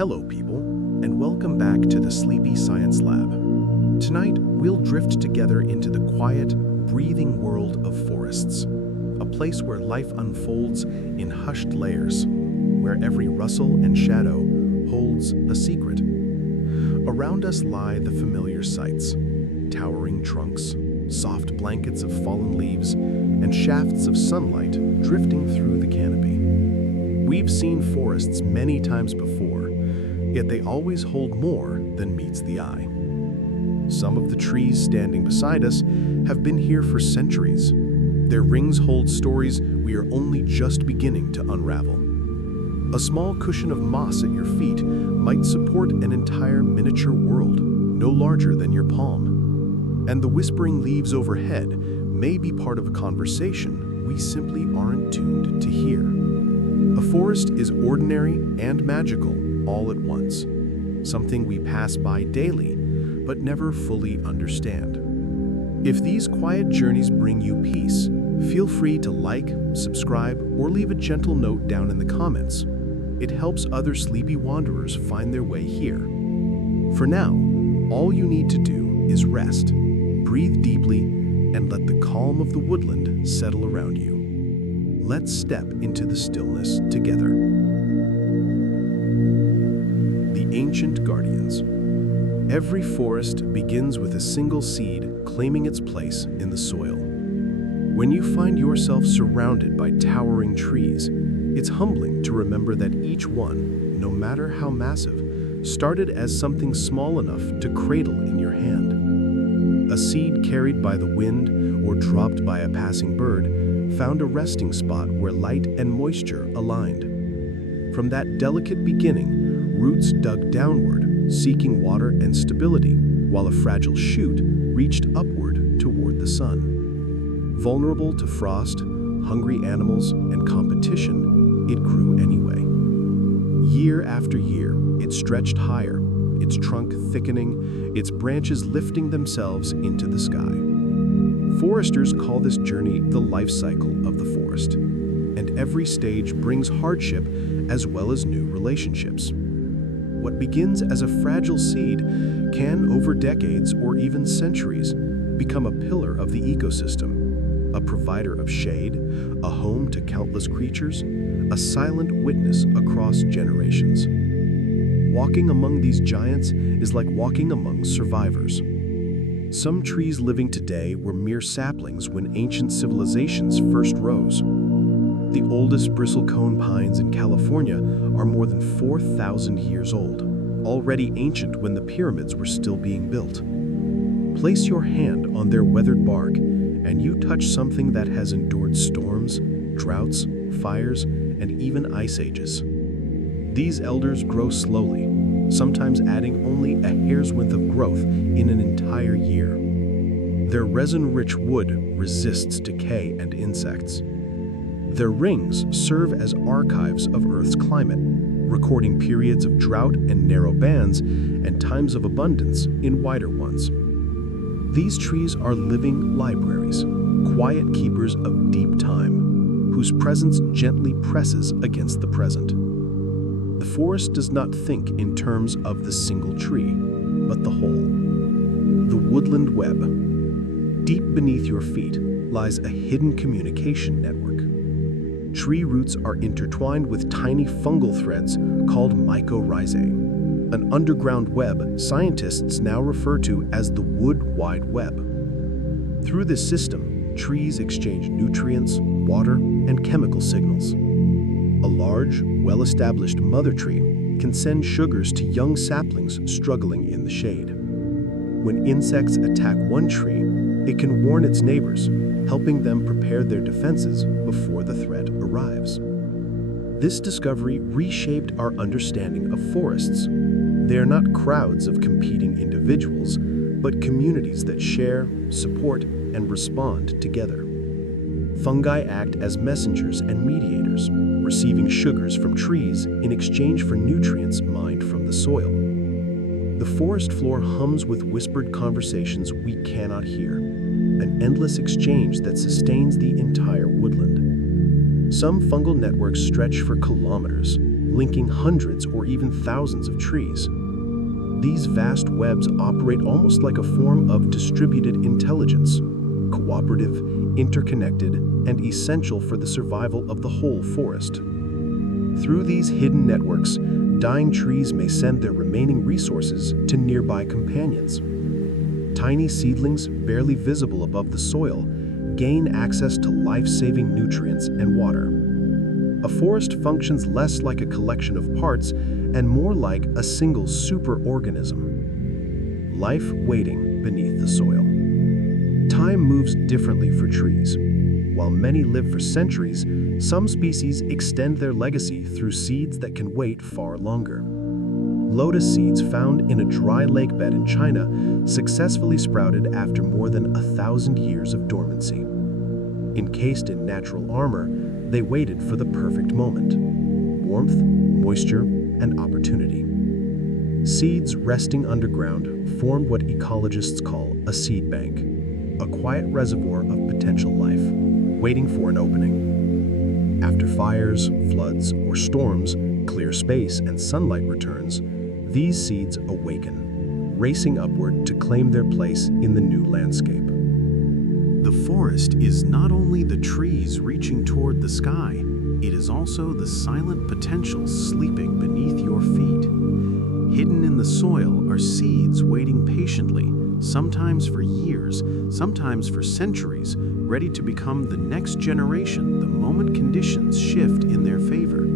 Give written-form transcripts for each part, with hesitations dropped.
Hello, people, and welcome back to the Sleepy Science Lab. Tonight, we'll drift together into the quiet, breathing world of forests, a place where life unfolds in hushed layers, where every rustle and shadow holds a secret. Around us lie the familiar sights: towering trunks, soft blankets of fallen leaves, and shafts of sunlight drifting through the canopy. We've seen forests many times before, yet they always hold more than meets the eye. Some of the trees standing beside us have been here for centuries. Their rings hold stories we are only just beginning to unravel. A small cushion of moss at your feet might support an entire miniature world, no larger than your palm. And the whispering leaves overhead may be part of a conversation we simply aren't tuned to hear. A forest is ordinary and magical all at once, something we pass by daily but never fully understand. If these quiet journeys bring you peace, feel free to like, subscribe, or leave a gentle note down in the comments. It helps other sleepy wanderers find their way here. For now, all you need to do is rest, breathe deeply, and let the calm of the woodland settle around you. Let's step into the stillness together. The Ancient Guardians. Every forest begins with a single seed claiming its place in the soil. When you find yourself surrounded by towering trees, it's humbling to remember that each one, no matter how massive, started as something small enough to cradle in your hand. A seed carried by the wind or dropped by a passing bird found a resting spot where light and moisture aligned. From that delicate beginning, roots dug downward, seeking water and stability, while a fragile shoot reached upward toward the sun. Vulnerable to frost, hungry animals, and competition, it grew anyway. Year after year, it stretched higher, its trunk thickening, its branches lifting themselves into the sky. Foresters call this journey the life cycle of the forest, and every stage brings hardship as well as new relationships. What begins as a fragile seed can, over decades or even centuries, become a pillar of the ecosystem, a provider of shade, a home to countless creatures, a silent witness across generations. Walking among these giants is like walking among survivors. Some trees living today were mere saplings when ancient civilizations first rose. The oldest bristlecone pines in California are more than 4,000 years old, already ancient when the pyramids were still being built. Place your hand on their weathered bark, and you touch something that has endured storms, droughts, fires, and even ice ages. These elders grow slowly, sometimes adding only a hair's width of growth in an entire year. Their resin-rich wood resists decay and insects. Their rings serve as archives of Earth's climate, recording periods of drought and narrow bands and times of abundance in wider ones. These trees are living libraries, quiet keepers of deep time, whose presence gently presses against the present. The forest does not think in terms of the single tree, but the whole. The woodland web. Deep beneath your feet lies a hidden communication network. Tree roots are intertwined with tiny fungal threads called mycorrhizae, an underground web scientists now refer to as the Wood Wide Web. Through this system, trees exchange nutrients, water, and chemical signals. A large, well-established mother tree can send sugars to young saplings struggling in the shade. When insects attack one tree, it can warn its neighbors, helping them prepare their defenses before the threat arrives. This discovery reshaped our understanding of forests. They are not crowds of competing individuals, but communities that share, support, and respond together. Fungi act as messengers and mediators, receiving sugars from trees in exchange for nutrients mined from the soil. The forest floor hums with whispered conversations we cannot hear, an endless exchange that sustains the entire woodland. Some fungal networks stretch for kilometers, linking hundreds or even thousands of trees. These vast webs operate almost like a form of distributed intelligence, cooperative, interconnected, and essential for the survival of the whole forest. Through these hidden networks, dying trees may send their remaining resources to nearby companions. Tiny seedlings, barely visible above the soil, gain access to life-saving nutrients and water. A forest functions less like a collection of parts and more like a single superorganism. Life waiting beneath the soil. Time moves differently for trees. While many live for centuries, some species extend their legacy through seeds that can wait far longer. Lotus seeds found in a dry lake bed in China successfully sprouted after more than 1,000 years of dormancy. Encased in natural armor, they waited for the perfect moment: warmth, moisture, and opportunity. Seeds resting underground formed what ecologists call a seed bank, a quiet reservoir of potential life, waiting for an opening. After fires, floods, or storms clear space and sunlight returns, these seeds awaken, racing upward to claim their place in the new landscape. The forest is not only the trees reaching toward the sky, it is also the silent potential sleeping beneath your feet. Hidden in the soil are seeds waiting patiently, sometimes for years, sometimes for centuries, ready to become the next generation the moment conditions shift in their favor.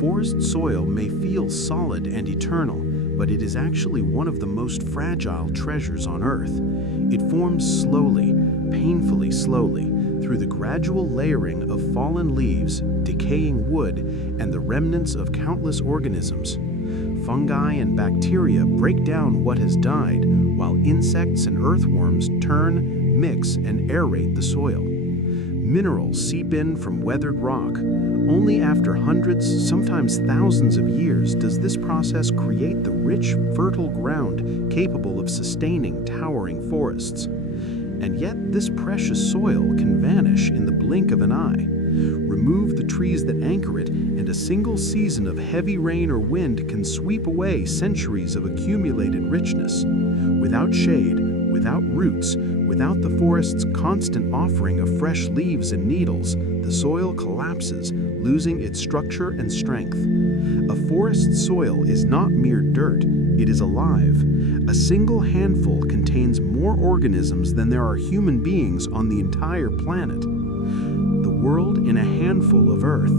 Forest soil may feel solid and eternal, but it is actually one of the most fragile treasures on Earth. It forms slowly, painfully slowly, through the gradual layering of fallen leaves, decaying wood, and the remnants of countless organisms. Fungi and bacteria break down what has died, while insects and earthworms turn, mix, and aerate the soil. Minerals seep in from weathered rock. Only after hundreds, sometimes thousands of years does this process create the rich, fertile ground capable of sustaining towering forests. And yet this precious soil can vanish in the blink of an eye. Remove the trees that anchor it, and a single season of heavy rain or wind can sweep away centuries of accumulated richness. Without shade, without roots, without the forest's constant offering of fresh leaves and needles, the soil collapses, losing its structure and strength. A forest soil is not mere dirt, it is alive. A single handful contains more organisms than there are human beings on the entire planet. The world in a handful of earth.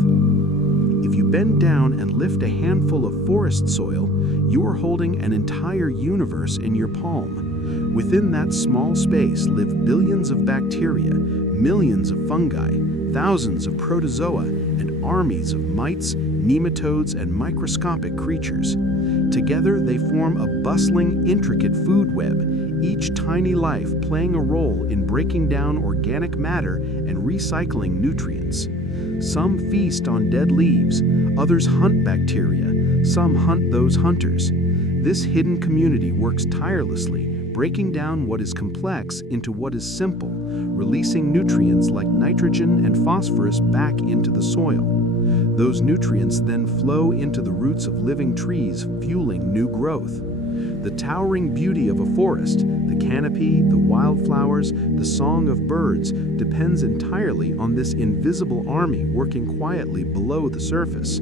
If you bend down and lift a handful of forest soil, you are holding an entire universe in your palm. Within that small space live billions of bacteria, millions of fungi, thousands of protozoa, and armies of mites, nematodes, and microscopic creatures. Together they form a bustling, intricate food web, each tiny life playing a role in breaking down organic matter and recycling nutrients. Some feast on dead leaves, others hunt bacteria, some hunt those hunters. This hidden community works tirelessly, breaking down what is complex into what is simple, releasing nutrients like nitrogen and phosphorus back into the soil. Those nutrients then flow into the roots of living trees, fueling new growth. The towering beauty of a forest, the canopy, the wildflowers, the song of birds, depends entirely on this invisible army working quietly below the surface.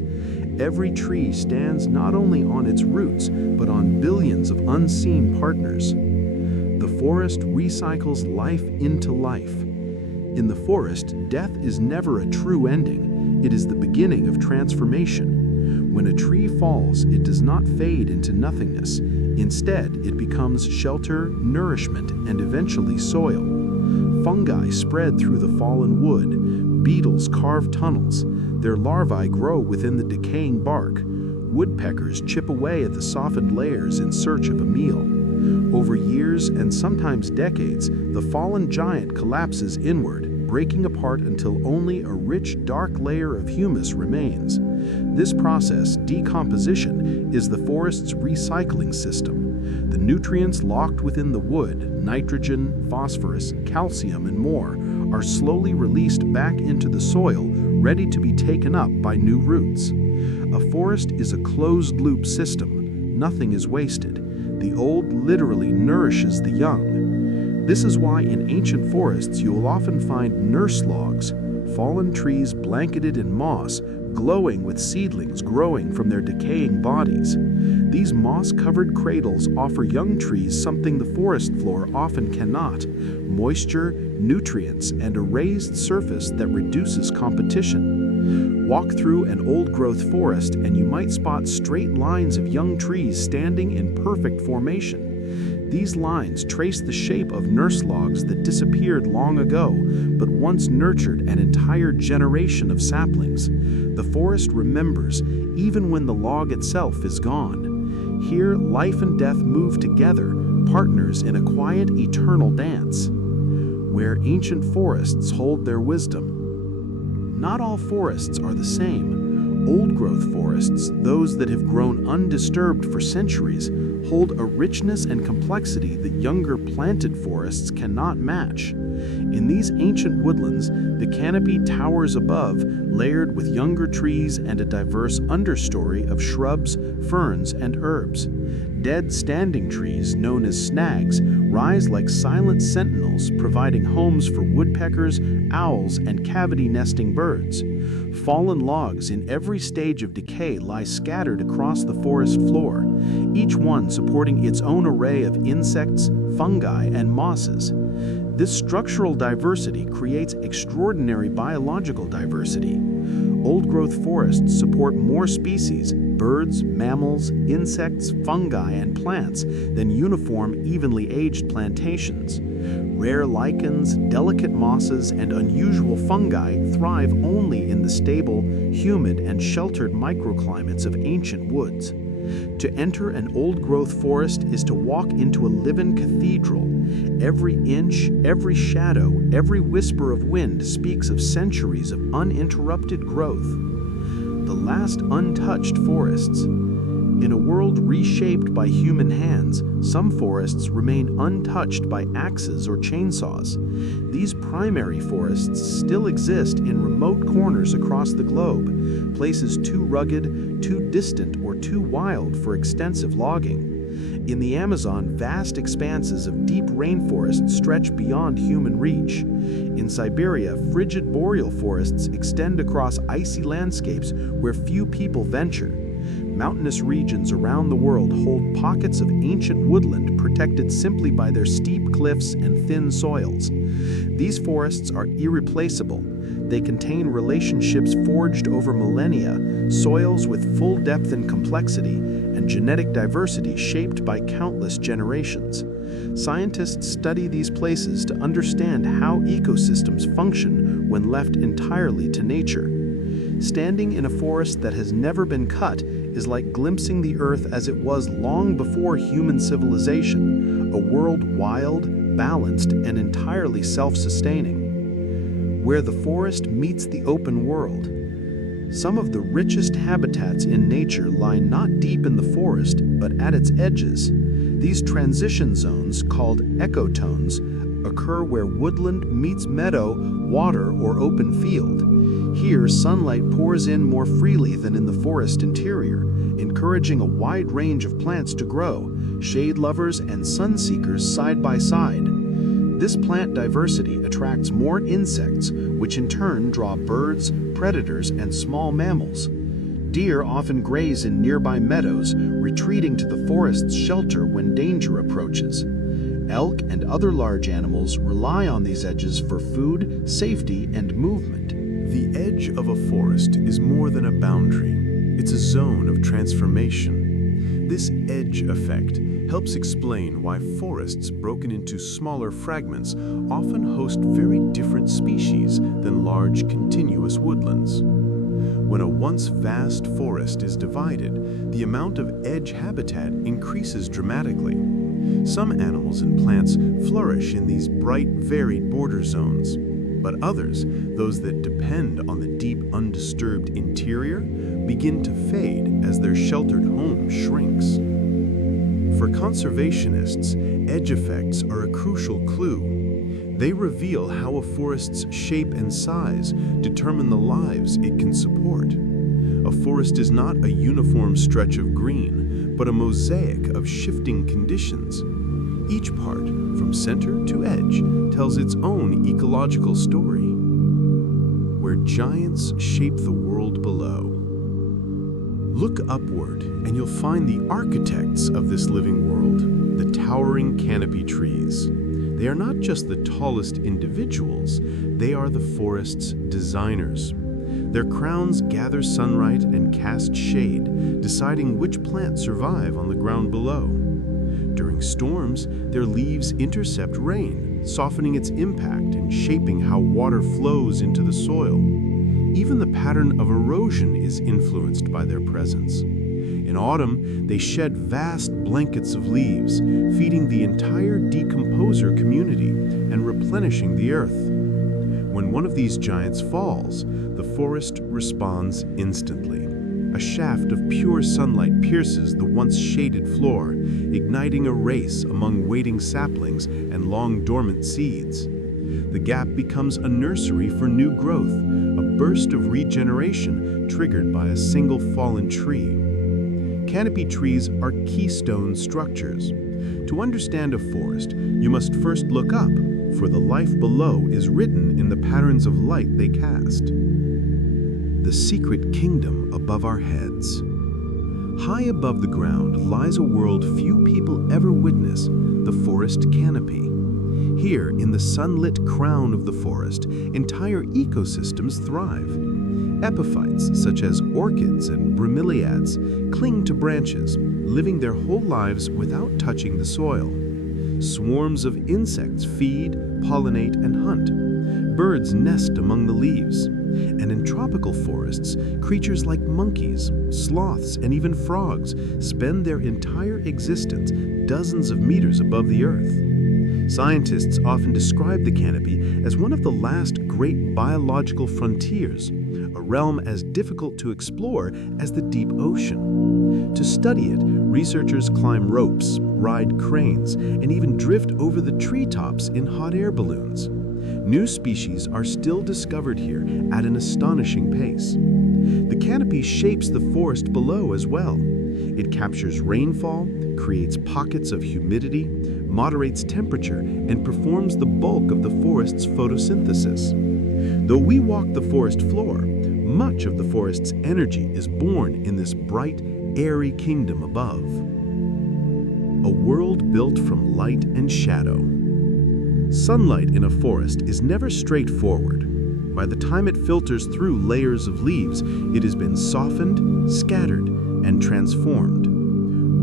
Every tree stands not only on its roots, but on billions of unseen partners. The forest recycles life into life. In the forest, death is never a true ending. It is the beginning of transformation. When a tree falls, it does not fade into nothingness. Instead, it becomes shelter, nourishment, and eventually soil. Fungi spread through the fallen wood. Beetles carve tunnels. Their larvae grow within the decaying bark. Woodpeckers chip away at the softened layers in search of a meal. Over years and sometimes decades, the fallen giant collapses inward, breaking apart until only a rich, dark layer of humus remains. This process, decomposition, is the forest's recycling system. The nutrients locked within the wood, nitrogen, phosphorus, calcium, and more, are slowly released back into the soil, ready to be taken up by new roots. A forest is a closed-loop system. Nothing is wasted. The old literally nourishes the young. This is why in ancient forests you will often find nurse logs, fallen trees blanketed in moss, glowing with seedlings growing from their decaying bodies. These moss-covered cradles offer young trees something the forest floor often cannot: moisture, nutrients, and a raised surface that reduces competition. Walk through an old-growth forest and you might spot straight lines of young trees standing in perfect formation. These lines trace the shape of nurse logs that disappeared long ago, but once nurtured an entire generation of saplings. The forest remembers, even when the log itself is gone. Here, life and death move together, partners in a quiet, eternal dance. Where ancient forests hold their wisdom. Not all forests are the same. Old-growth forests, those that have grown undisturbed for centuries, hold a richness and complexity that younger planted forests cannot match. In these ancient woodlands, the canopy towers above, layered with younger trees and a diverse understory of shrubs, ferns, and herbs. Dead standing trees, known as snags, rise like silent sentinels, providing homes for woodpeckers, owls, and cavity-nesting birds. Fallen logs in every stage of decay lie scattered across the forest floor, each one supporting its own array of insects, fungi, and mosses. This structural diversity creates extraordinary biological diversity. Old-growth forests support more species, birds, mammals, insects, fungi, and plants than uniform, evenly aged plantations. Rare lichens, delicate mosses, and unusual fungi thrive only in the stable, humid, and sheltered microclimates of ancient woods. To enter an old-growth forest is to walk into a living cathedral. Every inch, every shadow, every whisper of wind speaks of centuries of uninterrupted growth. The last untouched forests. In a world reshaped by human hands, some forests remain untouched by axes or chainsaws. These primary forests still exist in remote corners across the globe, places too rugged, too distant, or too wild for extensive logging. In the Amazon, vast expanses of deep rainforest stretch beyond human reach. In Siberia, frigid boreal forests extend across icy landscapes where few people venture. Mountainous regions around the world hold pockets of ancient woodland protected simply by their steep cliffs and thin soils. These forests are irreplaceable. They contain relationships forged over millennia, soils with full depth and complexity, and genetic diversity shaped by countless generations. Scientists study these places to understand how ecosystems function when left entirely to nature. Standing in a forest that has never been cut is like glimpsing the earth as it was long before human civilization, a world wild, balanced, and entirely self-sustaining. Where the forest meets the open world. Some of the richest habitats in nature lie not deep in the forest, but at its edges. These transition zones, called ecotones, occur where woodland meets meadow, water, or open field. Here, sunlight pours in more freely than in the forest interior, encouraging a wide range of plants to grow, shade lovers and sun-seekers side by side. This plant diversity attracts more insects, which in turn draw birds, predators, and small mammals. Deer often graze in nearby meadows, retreating to the forest's shelter when danger approaches. Elk and other large animals rely on these edges for food, safety, and movement. The edge of a forest is more than a boundary. It's a zone of transformation. This edge effect helps explain why forests broken into smaller fragments often host very different species than large, continuous woodlands. When a once vast forest is divided, the amount of edge habitat increases dramatically. Some animals and plants flourish in these bright, varied border zones. But others, those that depend on the deep, undisturbed interior, begin to fade as their sheltered home shrinks. For conservationists, edge effects are a crucial clue. They reveal how a forest's shape and size determine the lives it can support. A forest is not a uniform stretch of green, but a mosaic of shifting conditions. Each part, from center to edge, tells its own ecological story, where giants shape the world below. Look upward, and you'll find the architects of this living world, the towering canopy trees. They are not just the tallest individuals, they are the forest's designers. Their crowns gather sunlight and cast shade, deciding which plants survive on the ground below. During storms, their leaves intercept rain, softening its impact and shaping how water flows into the soil. Even the pattern of erosion is influenced by their presence. In autumn, they shed vast blankets of leaves, feeding the entire decomposer community and replenishing the earth. When one of these giants falls, the forest responds instantly. A shaft of pure sunlight pierces the once shaded floor, igniting a race among waiting saplings and long dormant seeds. The gap becomes a nursery for new growth, a burst of regeneration triggered by a single fallen tree. Canopy trees are keystone structures. To understand a forest, you must first look up, for the life below is written in the patterns of light they cast. The secret kingdom above our heads. High above the ground lies a world few people ever witness, the forest canopy. Here, in the sunlit crown of the forest, entire ecosystems thrive. Epiphytes, such as orchids and bromeliads, cling to branches, living their whole lives without touching the soil. Swarms of insects feed, pollinate, and hunt. Birds nest among the leaves. And in tropical forests, creatures like monkeys, sloths, and even frogs spend their entire existence dozens of meters above the earth. Scientists often describe the canopy as one of the last great biological frontiers, a realm as difficult to explore as the deep ocean. To study it, researchers climb ropes, ride cranes, and even drift over the treetops in hot air balloons. New species are still discovered here at an astonishing pace. The canopy shapes the forest below as well. It captures rainfall, creates pockets of humidity, moderates temperature, and performs the bulk of the forest's photosynthesis. Though we walk the forest floor, much of the forest's energy is born in this bright, airy kingdom above. A world built from light and shadow. Sunlight in a forest is never straightforward. By the time it filters through layers of leaves, it has been softened, scattered, and transformed.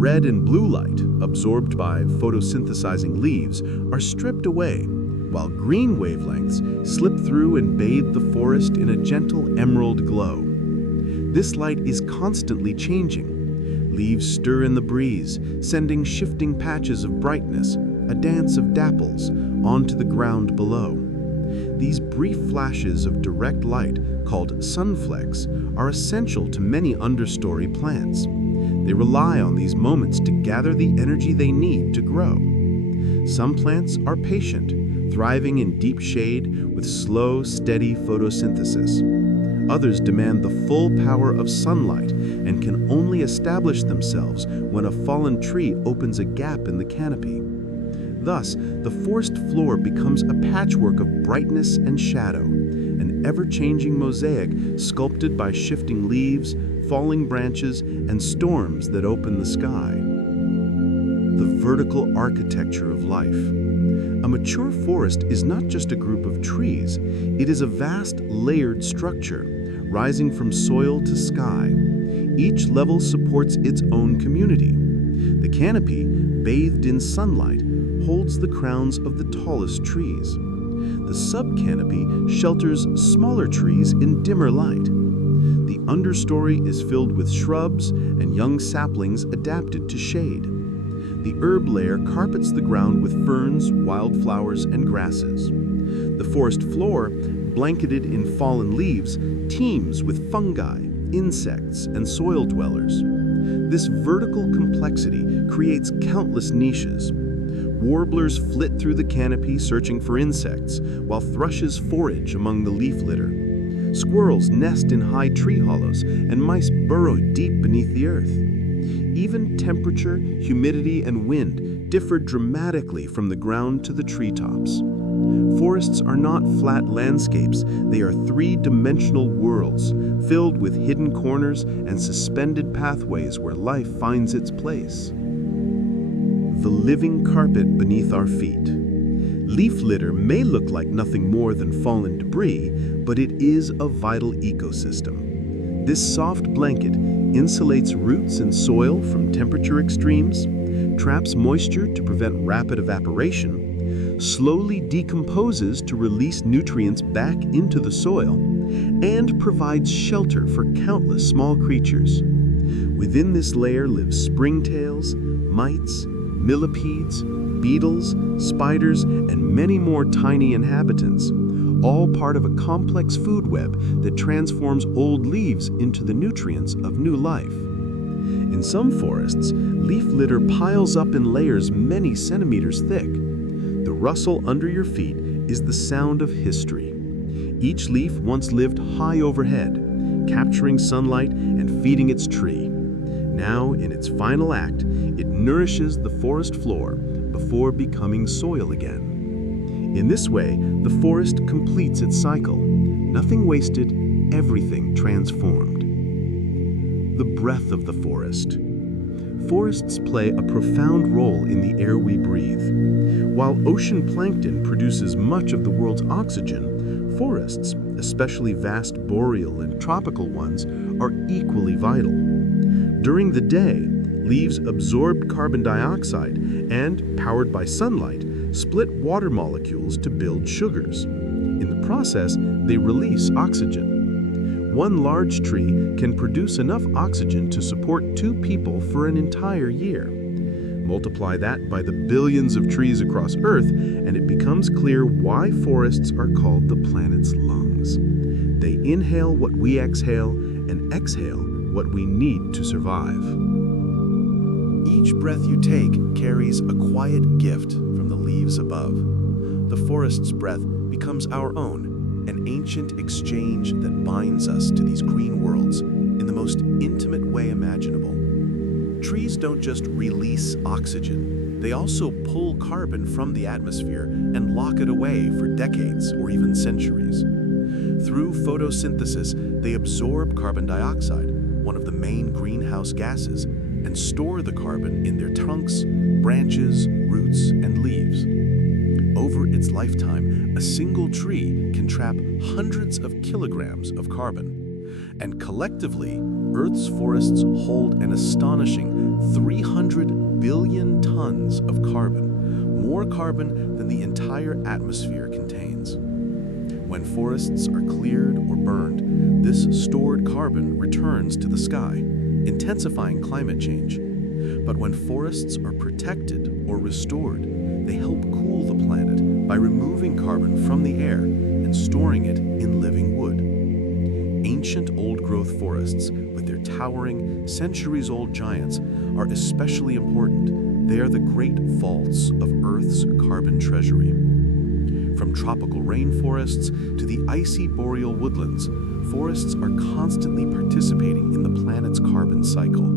Red and blue light, absorbed by photosynthesizing leaves, are stripped away, while green wavelengths slip through and bathe the forest in a gentle emerald glow. This light is constantly changing. Leaves stir in the breeze, sending shifting patches of brightness, a dance of dapples, onto the ground below. These brief flashes of direct light, called sunflecks, are essential to many understory plants. They rely on these moments to gather the energy they need to grow. Some plants are patient, thriving in deep shade with slow, steady photosynthesis. Others demand the full power of sunlight and can only establish themselves when a fallen tree opens a gap in the canopy. Thus, the forest floor becomes a patchwork of brightness and shadow, an ever-changing mosaic sculpted by shifting leaves, falling branches, and storms that open the sky. The vertical architecture of life. A mature forest is not just a group of trees, it is a vast layered structure, rising from soil to sky. Each level supports its own community. The canopy, bathed in sunlight, holds the crowns of the tallest trees. The subcanopy shelters smaller trees in dimmer light. The understory is filled with shrubs and young saplings adapted to shade. The herb layer carpets the ground with ferns, wildflowers, and grasses. The forest floor, blanketed in fallen leaves, teems with fungi, insects, and soil dwellers. This vertical complexity creates countless niches. Warblers flit through the canopy searching for insects, while thrushes forage among the leaf litter. Squirrels nest in high tree hollows, and mice burrow deep beneath the earth. Even temperature, humidity, and wind differ dramatically from the ground to the treetops. Forests are not flat landscapes, they are three-dimensional worlds filled with hidden corners and suspended pathways where life finds its place. The living carpet beneath our feet. Leaf litter may look like nothing more than fallen debris, but it is a vital ecosystem. This soft blanket insulates roots and soil from temperature extremes, traps moisture to prevent rapid evaporation, slowly decomposes to release nutrients back into the soil, and provides shelter for countless small creatures. Within this layer live springtails, mites, millipedes, beetles, spiders, and many more tiny inhabitants, all part of a complex food web that transforms old leaves into the nutrients of new life. In some forests, leaf litter piles up in layers many centimeters thick. The rustle under your feet is the sound of history. Each leaf once lived high overhead, capturing sunlight and feeding its tree. Now, in its final act, it nourishes the forest floor before becoming soil again. In this way, the forest completes its cycle. Nothing wasted, everything transformed. The breath of the forest. Forests play a profound role in the air we breathe. While ocean plankton produces much of the world's oxygen, forests, especially vast boreal and tropical ones, are equally vital. During the day, leaves absorb carbon dioxide and, powered by sunlight, split water molecules to build sugars. In the process, they release oxygen. One large tree can produce enough oxygen to support 2 people for an entire year. Multiply that by the billions of trees across Earth, and it becomes clear why forests are called the planet's lungs. They inhale what we exhale and exhale what we need to survive. Each breath you take carries a quiet gift from the leaves above. The forest's breath becomes our own, an ancient exchange that binds us to these green worlds in the most intimate way imaginable. Trees don't just release oxygen, they also pull carbon from the atmosphere and lock it away for decades or even centuries. Through photosynthesis, they absorb carbon dioxide, one of the main greenhouse gases, and store the carbon in their trunks, branches, roots, and leaves. Over its lifetime, a single tree can trap hundreds of kilograms of carbon. And collectively, Earth's forests hold an astonishing 300 billion tons of carbon, more carbon than the entire atmosphere contains. When forests are cleared or burned, this stored carbon returns to the sky, intensifying climate change. But when forests are protected or restored, they help cool the planet by removing carbon from the air and storing it in living wood. Ancient old-growth forests, with their towering, centuries-old giants, are especially important. They are the great vaults of Earth's carbon treasury. From tropical rainforests to the icy boreal woodlands, forests are constantly participating in the planet's carbon cycle,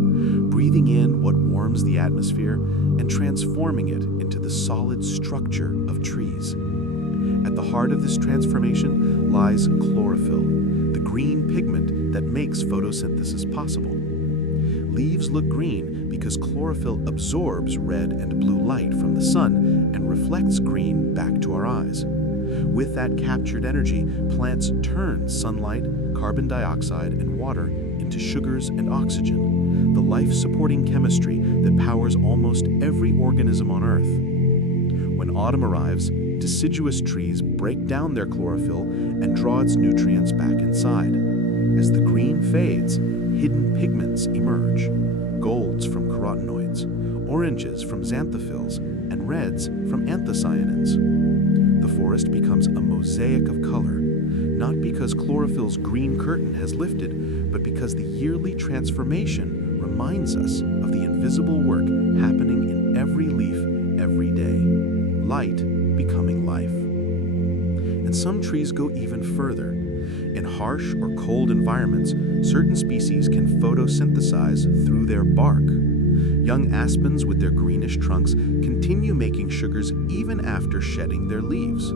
breathing in what warms the atmosphere and transforming it into the solid structure of trees. At the heart of this transformation lies chlorophyll, the green pigment that makes photosynthesis possible. Leaves look green because chlorophyll absorbs red and blue light from the sun and reflects green back to our eyes. With that captured energy, plants turn sunlight, carbon dioxide, and water into sugars and oxygen, the life-supporting chemistry that powers almost every organism on Earth. When autumn arrives, deciduous trees break down their chlorophyll and draw its nutrients back inside. As the green fades, hidden pigments emerge: golds from carotenoids, oranges from xanthophylls, and reds from anthocyanins. The forest becomes a mosaic of color, not because chlorophyll's green curtain has lifted, but because the yearly transformation reminds us of the invisible work happening in every leaf every day. Light becoming life. And some trees go even further. In harsh or cold environments, certain species can photosynthesize through their bark. Young aspens with their greenish trunks continue making sugars even after shedding their leaves.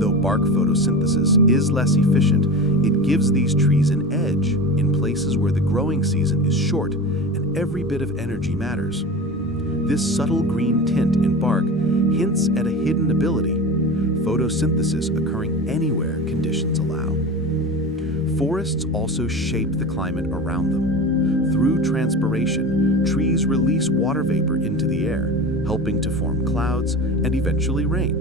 Though bark photosynthesis is less efficient, it gives these trees an edge in places where the growing season is short and every bit of energy matters. This subtle green tint in bark hints at a hidden ability, photosynthesis occurring anywhere conditions allow. Forests also shape the climate around them. Through transpiration, trees release water vapor into the air, helping to form clouds and eventually rain.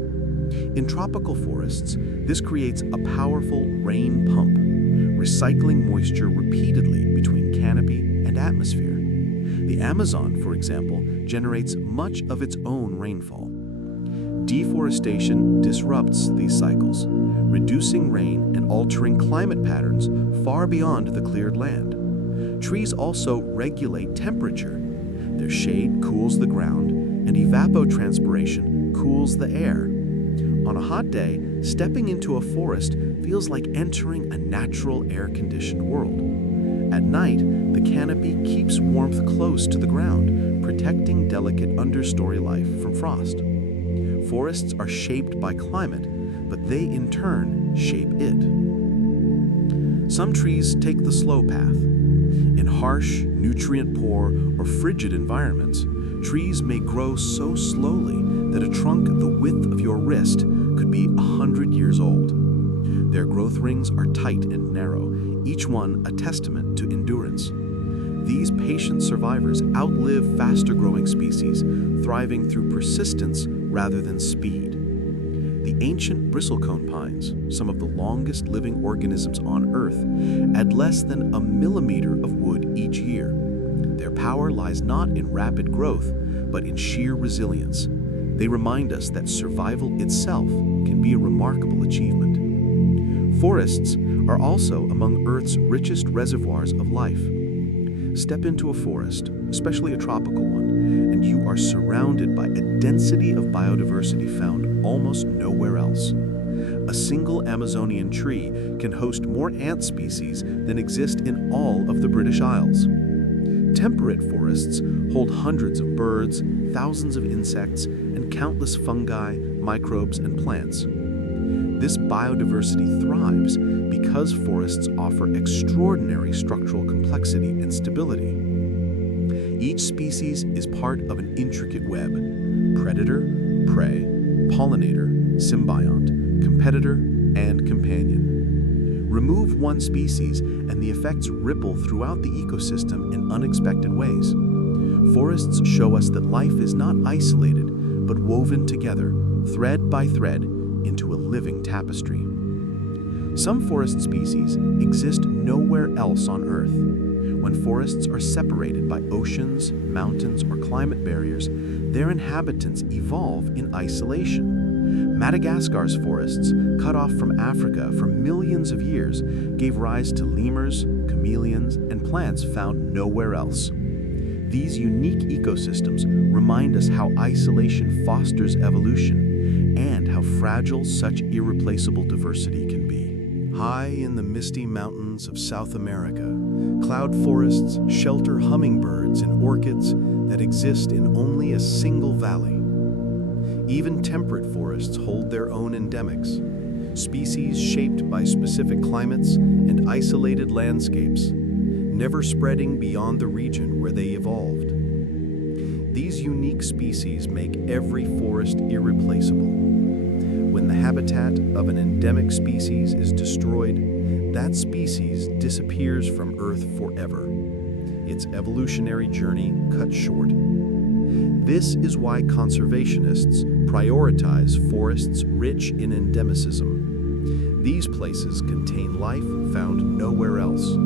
In tropical forests, this creates a powerful rain pump, recycling moisture repeatedly between canopy and atmosphere. The Amazon, for example, generates much of its own rainfall. Deforestation disrupts these cycles, reducing rain and altering climate patterns far beyond the cleared land. Trees also regulate temperature. Their shade cools the ground, and evapotranspiration cools the air. On a hot day, stepping into a forest feels like entering a natural air-conditioned world. At night, the canopy keeps warmth close to the ground, protecting delicate understory life from frost. Forests are shaped by climate, but they in turn shape it. Some trees take the slow path. In harsh, nutrient-poor, or frigid environments, trees may grow so slowly that a trunk the width of your wrist could be 100 years old. Their growth rings are tight and narrow, each one a testament to endurance. These patient survivors outlive faster-growing species, thriving through persistence rather than speed. The ancient bristlecone pines, some of the longest living organisms on Earth, add less than a millimeter of wood each year. Their power lies not in rapid growth, but in sheer resilience. They remind us that survival itself can be a remarkable achievement. Forests are also among Earth's richest reservoirs of life. Step into a forest, especially a tropical one, and you are surrounded by a density of biodiversity found almost nowhere else. A single Amazonian tree can host more ant species than exist in all of the British Isles. Temperate forests hold hundreds of birds, thousands of insects, and countless fungi, microbes, and plants. This biodiversity thrives because forests offer extraordinary structural complexity and stability. Each species is part of an intricate web: predator, prey, pollinator, symbiont, competitor, and companion. Remove one species and the effects ripple throughout the ecosystem in unexpected ways. Forests show us that life is not isolated, but woven together, thread by thread, into a living tapestry. Some forest species exist nowhere else on Earth. When forests are separated by oceans, mountains, or climate barriers, their inhabitants evolve in isolation. Madagascar's forests, cut off from Africa for millions of years, gave rise to lemurs, chameleons, and plants found nowhere else. These unique ecosystems remind us how isolation fosters evolution and how fragile such irreplaceable diversity can be. High in the misty mountains of South America, cloud forests shelter hummingbirds and orchids that exist in only a single valley. Even temperate forests hold their own endemics, species shaped by specific climates and isolated landscapes, never spreading beyond the region where they evolved. These unique species make every forest irreplaceable. When the habitat of an endemic species is destroyed, that species disappears from Earth forever, its evolutionary journey cut short. This is why conservationists prioritize forests rich in endemicism. These places contain life found nowhere else.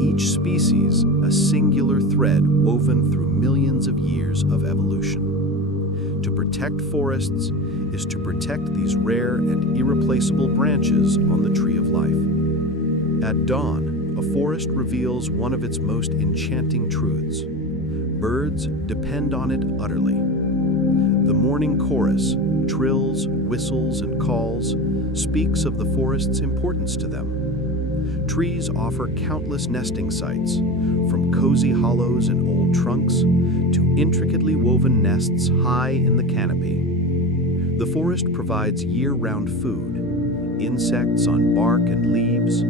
Each species a singular thread woven through millions of years of evolution. To protect forests is to protect these rare and irreplaceable branches on the tree of life. At dawn, a forest reveals one of its most enchanting truths. Birds depend on it utterly. The morning chorus, trills, whistles, and calls, speaks of the forest's importance to them. Trees offer countless nesting sites, from cozy hollows in old trunks to intricately woven nests high in the canopy. The forest provides year-round food, insects on bark and leaves,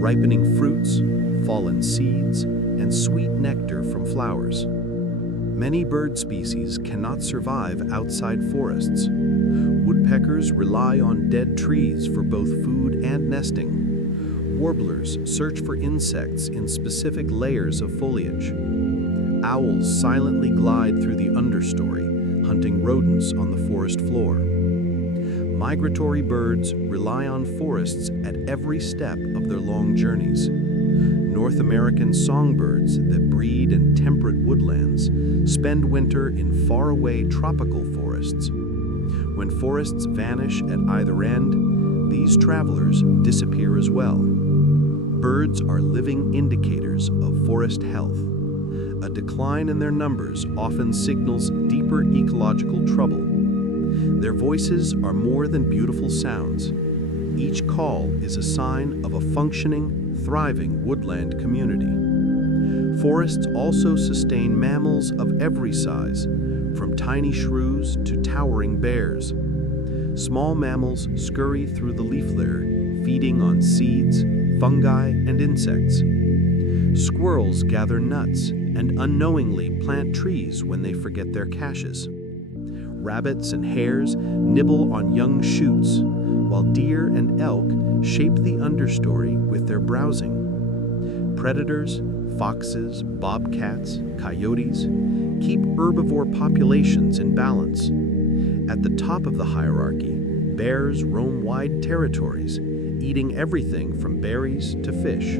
ripening fruits, fallen seeds, and sweet nectar from flowers. Many bird species cannot survive outside forests. Woodpeckers rely on dead trees for both food and nesting. Warblers search for insects in specific layers of foliage. Owls silently glide through the understory, hunting rodents on the forest floor. Migratory birds rely on forests at every step of their long journeys. North American songbirds that breed in temperate woodlands spend winter in faraway tropical forests. When forests vanish at either end, these travelers disappear as well. Birds are living indicators of forest health. A decline in their numbers often signals deeper ecological trouble. Their voices are more than beautiful sounds. Each call is a sign of a functioning, thriving woodland community. Forests also sustain mammals of every size, from tiny shrews to towering bears. Small mammals scurry through the leaf litter, feeding on seeds, fungi, and insects. Squirrels gather nuts and unknowingly plant trees when they forget their caches. Rabbits and hares nibble on young shoots, while deer and elk shape the understory with their browsing. Predators, foxes, bobcats, coyotes keep herbivore populations in balance. At the top of the hierarchy, bears roam wide territories, eating everything from berries to fish.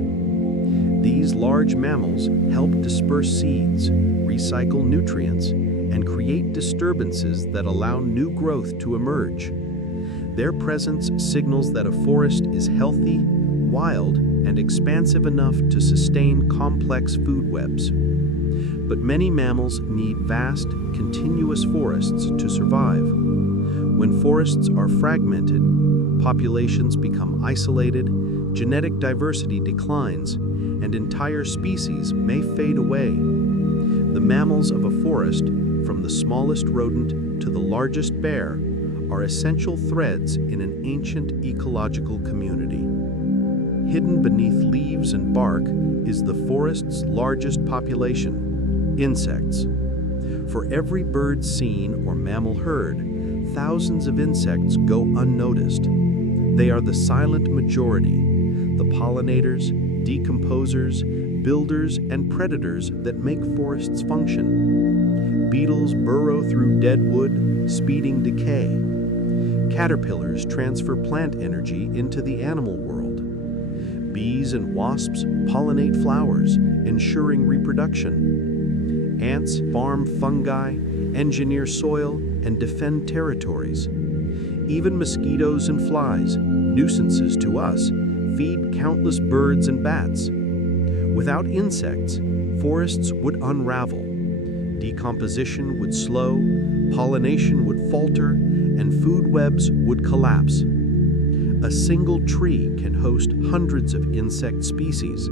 These large mammals help disperse seeds, recycle nutrients, and create disturbances that allow new growth to emerge. Their presence signals that a forest is healthy, wild, and expansive enough to sustain complex food webs. But many mammals need vast, continuous forests to survive. When forests are fragmented, populations become isolated, genetic diversity declines, and entire species may fade away. The mammals of a forest, from the smallest rodent to the largest bear, are essential threads in an ancient ecological community. Hidden beneath leaves and bark is the forest's largest population: insects. For every bird seen or mammal heard, thousands of insects go unnoticed. They are the silent majority, the pollinators, decomposers, builders, and predators that make forests function. Beetles burrow through dead wood, speeding decay. Caterpillars transfer plant energy into the animal world. Bees and wasps pollinate flowers, ensuring reproduction. Ants farm fungi, engineer soil, and defend territories. Even mosquitoes and flies, nuisances to us, feed countless birds and bats. Without insects, forests would unravel. Decomposition would slow, pollination would falter, and food webs would collapse. A single tree can host hundreds of insect species,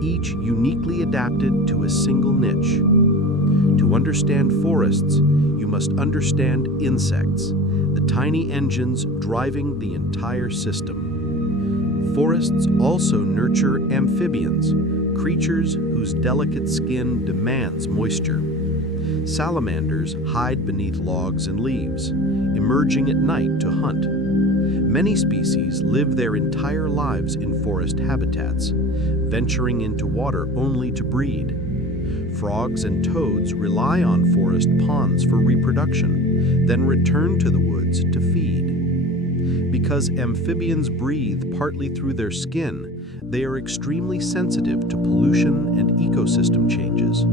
each uniquely adapted to a single niche. To understand forests, you must understand insects, the tiny engines driving the entire system. Forests also nurture amphibians, creatures whose delicate skin demands moisture. Salamanders hide beneath logs and leaves, emerging at night to hunt. Many species live their entire lives in forest habitats, venturing into water only to breed. Frogs and toads rely on forest ponds for reproduction, then return to the woods to feed. Because amphibians breathe partly through their skin, they are extremely sensitive to pollution and ecosystem changes.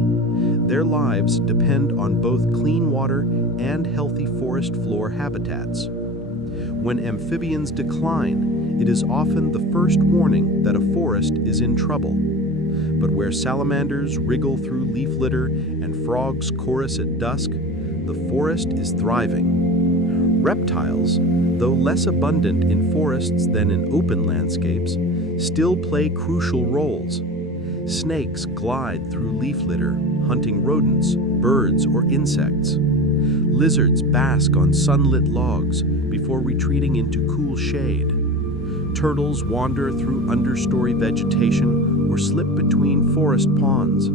Their lives depend on both clean water and healthy forest floor habitats. When amphibians decline, it is often the first warning that a forest is in trouble. But where salamanders wriggle through leaf litter and frogs chorus at dusk, the forest is thriving. Reptiles, though less abundant in forests than in open landscapes, still play crucial roles. Snakes glide through leaf litter, hunting rodents, birds, or insects. Lizards bask on sunlit logs before retreating into cool shade. Turtles wander through understory vegetation or slip between forest ponds.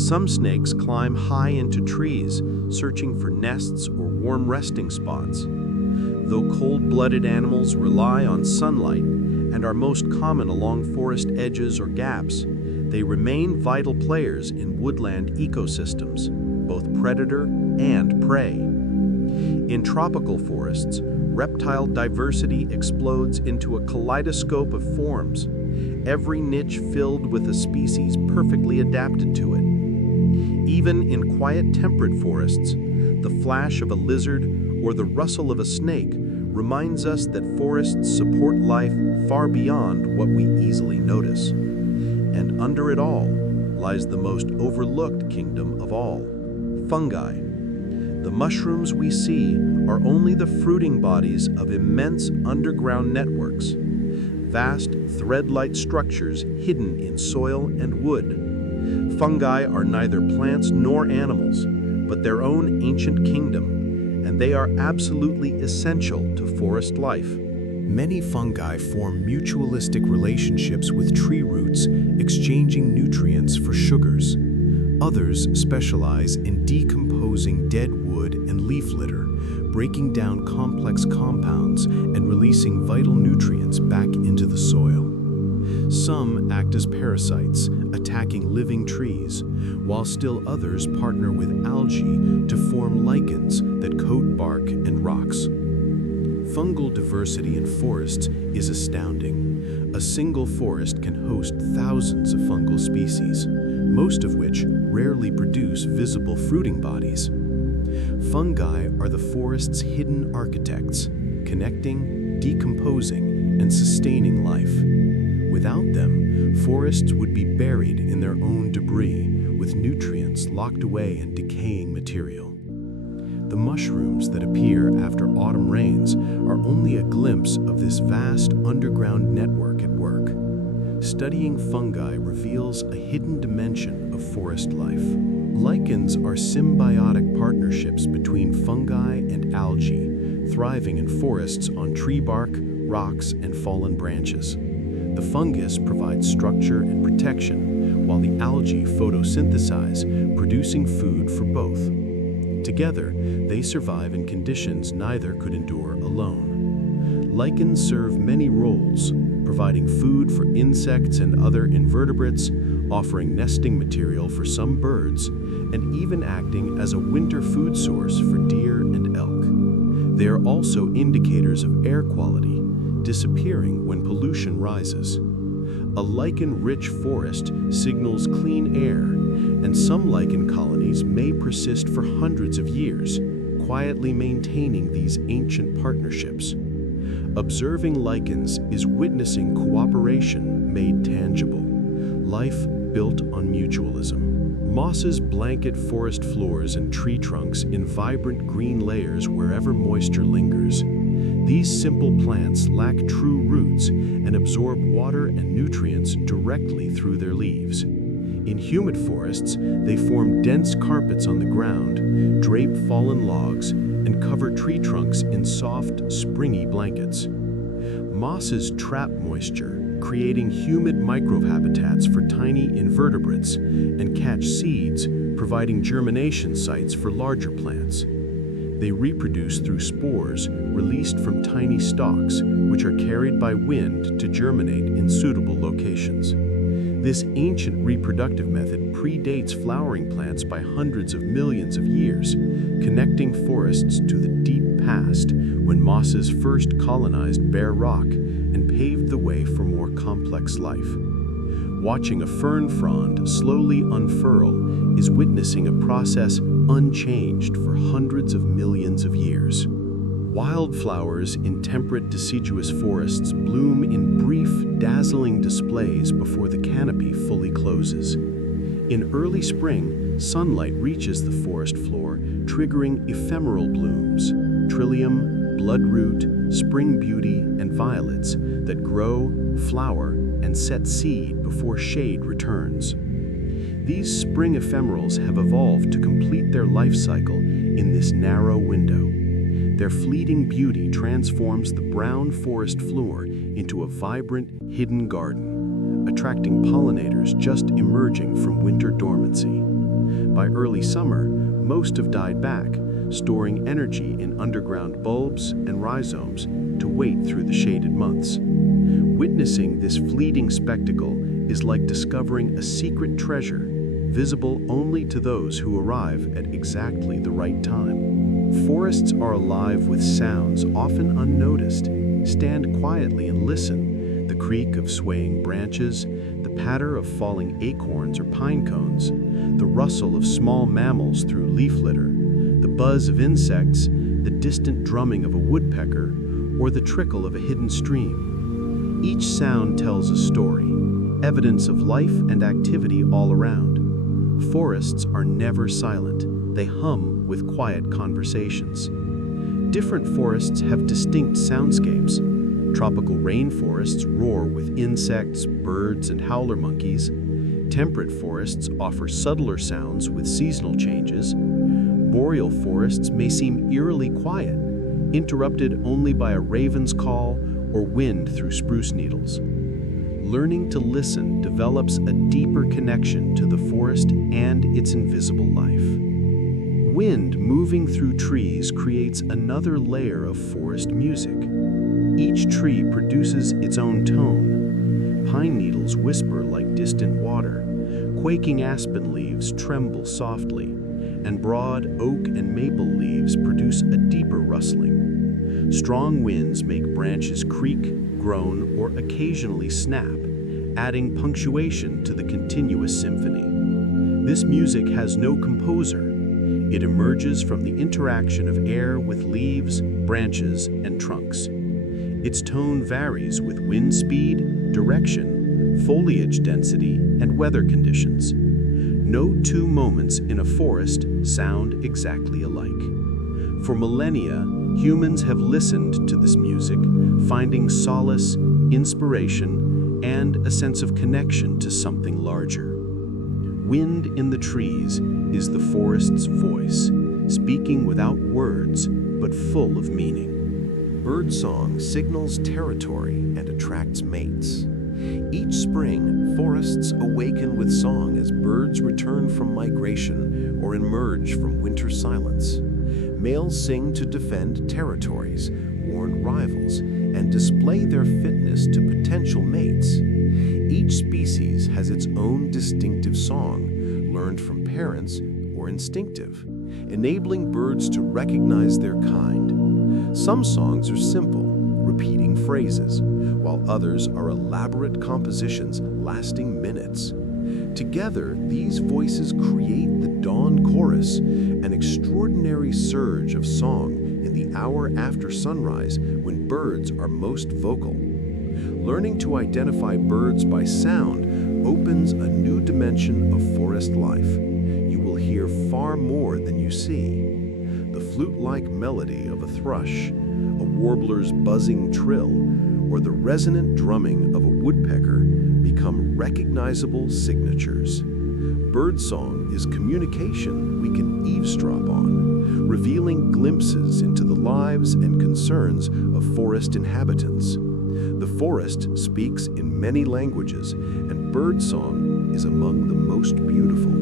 Some snakes climb high into trees, searching for nests or warm resting spots. Though cold-blooded animals rely on sunlight and are most common along forest edges or gaps, they remain vital players in woodland ecosystems, both predator and prey. In tropical forests, reptile diversity explodes into a kaleidoscope of forms, every niche filled with a species perfectly adapted to it. Even in quiet temperate forests, the flash of a lizard or the rustle of a snake reminds us that forests support life far beyond what we easily notice. And under it all lies the most overlooked kingdom of all, fungi. The mushrooms we see are only the fruiting bodies of immense underground networks, vast thread-like structures hidden in soil and wood. Fungi are neither plants nor animals, but their own ancient kingdom, and they are absolutely essential to forest life. Many fungi form mutualistic relationships with tree roots, exchanging nutrients for sugars. Others specialize in decomposing dead wood and leaf litter, breaking down complex compounds and releasing vital nutrients back into the soil. Some act as parasites, attacking living trees, while still others partner with algae to form lichens that coat bark and rocks. Fungal diversity in forests is astounding. A single forest can host thousands of fungal species, most of which rarely produce visible fruiting bodies. Fungi are the forest's hidden architects, connecting, decomposing, and sustaining life. Without them, forests would be buried in their own debris, with nutrients locked away in decaying material. The mushrooms that appear after autumn rains are only a glimpse of this vast underground network at work. Studying fungi reveals a hidden dimension of forest life. Lichens are symbiotic partnerships between fungi and algae, thriving in forests on tree bark, rocks, and fallen branches. The fungus provides structure and protection, while the algae photosynthesize, producing food for both. Together, they survive in conditions neither could endure alone. Lichens serve many roles, providing food for insects and other invertebrates, offering nesting material for some birds, and even acting as a winter food source for deer and elk. They are also indicators of air quality, disappearing when pollution rises. A lichen-rich forest signals clean air, and some lichen colonies may persist for hundreds of years, quietly maintaining these ancient partnerships. Observing lichens is witnessing cooperation made tangible, life built on mutualism. Mosses blanket forest floors and tree trunks in vibrant green layers wherever moisture lingers. These simple plants lack true roots and absorb water and nutrients directly through their leaves. In humid forests, they form dense carpets on the ground, drape fallen logs, and cover tree trunks in soft, springy blankets. Mosses trap moisture, creating humid microhabitats for tiny invertebrates, and catch seeds, providing germination sites for larger plants. They reproduce through spores released from tiny stalks, which are carried by wind to germinate in suitable locations. This ancient reproductive method predates flowering plants by hundreds of millions of years, connecting forests to the deep past when mosses first colonized bare rock and paved the way for more complex life. Watching a fern frond slowly unfurl is witnessing a process unchanged for hundreds of millions of years. Wildflowers in temperate deciduous forests bloom in brief, dazzling displays before the canopy fully closes. In early spring, sunlight reaches the forest floor, triggering ephemeral blooms. trillium, bloodroot, spring beauty, and violets that grow, flower, and set seed before shade returns. These spring ephemerals have evolved to complete their life cycle in this narrow window. Their fleeting beauty transforms the brown forest floor into a vibrant, hidden garden, attracting pollinators just emerging from winter dormancy. By early summer, most have died back, storing energy in underground bulbs and rhizomes to wait through the shaded months. Witnessing this fleeting spectacle is like discovering a secret treasure, visible only to those who arrive at exactly the right time. Forests are alive with sounds often unnoticed. Stand quietly and listen. The creak of swaying branches, the patter of falling acorns or pine cones, the rustle of small mammals through leaf litter, the buzz of insects, the distant drumming of a woodpecker, or the trickle of a hidden stream. Each sound tells a story, evidence of life and activity all around. Forests are never silent. They hum with quiet conversations. Different forests have distinct soundscapes. Tropical rainforests roar with insects, birds, and howler monkeys. Temperate forests offer subtler sounds with seasonal changes. Boreal forests may seem eerily quiet, interrupted only by a raven's call or wind through spruce needles. Learning to listen develops a deeper connection to the forest and its invisible life. Wind moving through trees creates another layer of forest music. Each tree produces its own tone. Pine needles whisper like distant water, quaking aspen leaves tremble softly, and broad oak and maple leaves produce a deeper rustling. Strong winds make branches creak, groan, or occasionally snap, adding punctuation to the continuous symphony. This music has no composer. It emerges from the interaction of air with leaves, branches, and trunks. Its tone varies with wind speed, direction, foliage density, and weather conditions. No two moments in a forest sound exactly alike. For millennia, humans have listened to this music, finding solace, inspiration, and a sense of connection to something larger. Wind in the trees is the forest's voice, speaking without words, but full of meaning. Birdsong signals territory and attracts mates. Each spring, forests awaken with song as birds return from migration or emerge from winter silence. Males sing to defend territories, warn rivals, and display their fitness to potential mates. Each species has its own distinctive song, learned from parents or instinctive, enabling birds to recognize their kind. Some songs are simple, repeating phrases, while others are elaborate compositions lasting minutes. Together, these voices create the dawn chorus, an extraordinary surge of song in the hour after sunrise when birds are most vocal. Learning to identify birds by sound opens a new dimension of forest life. You will hear far more than you see. The flute-like melody of a thrush, a warbler's buzzing trill, or the resonant drumming of a woodpecker become recognizable signatures. Birdsong is communication we can eavesdrop on, revealing glimpses into the lives and concerns of forest inhabitants. The forest speaks in many languages, and birdsong is among the most beautiful.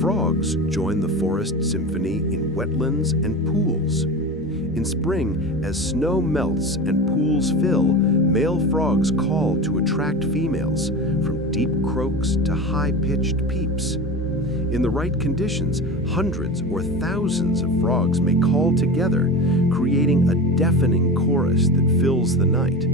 Frogs join the forest symphony in wetlands and pools. In spring, as snow melts and pools fill, male frogs call to attract females, from deep croaks to high-pitched peeps. In the right conditions, hundreds or thousands of frogs may call together, creating a deafening chorus that fills the night.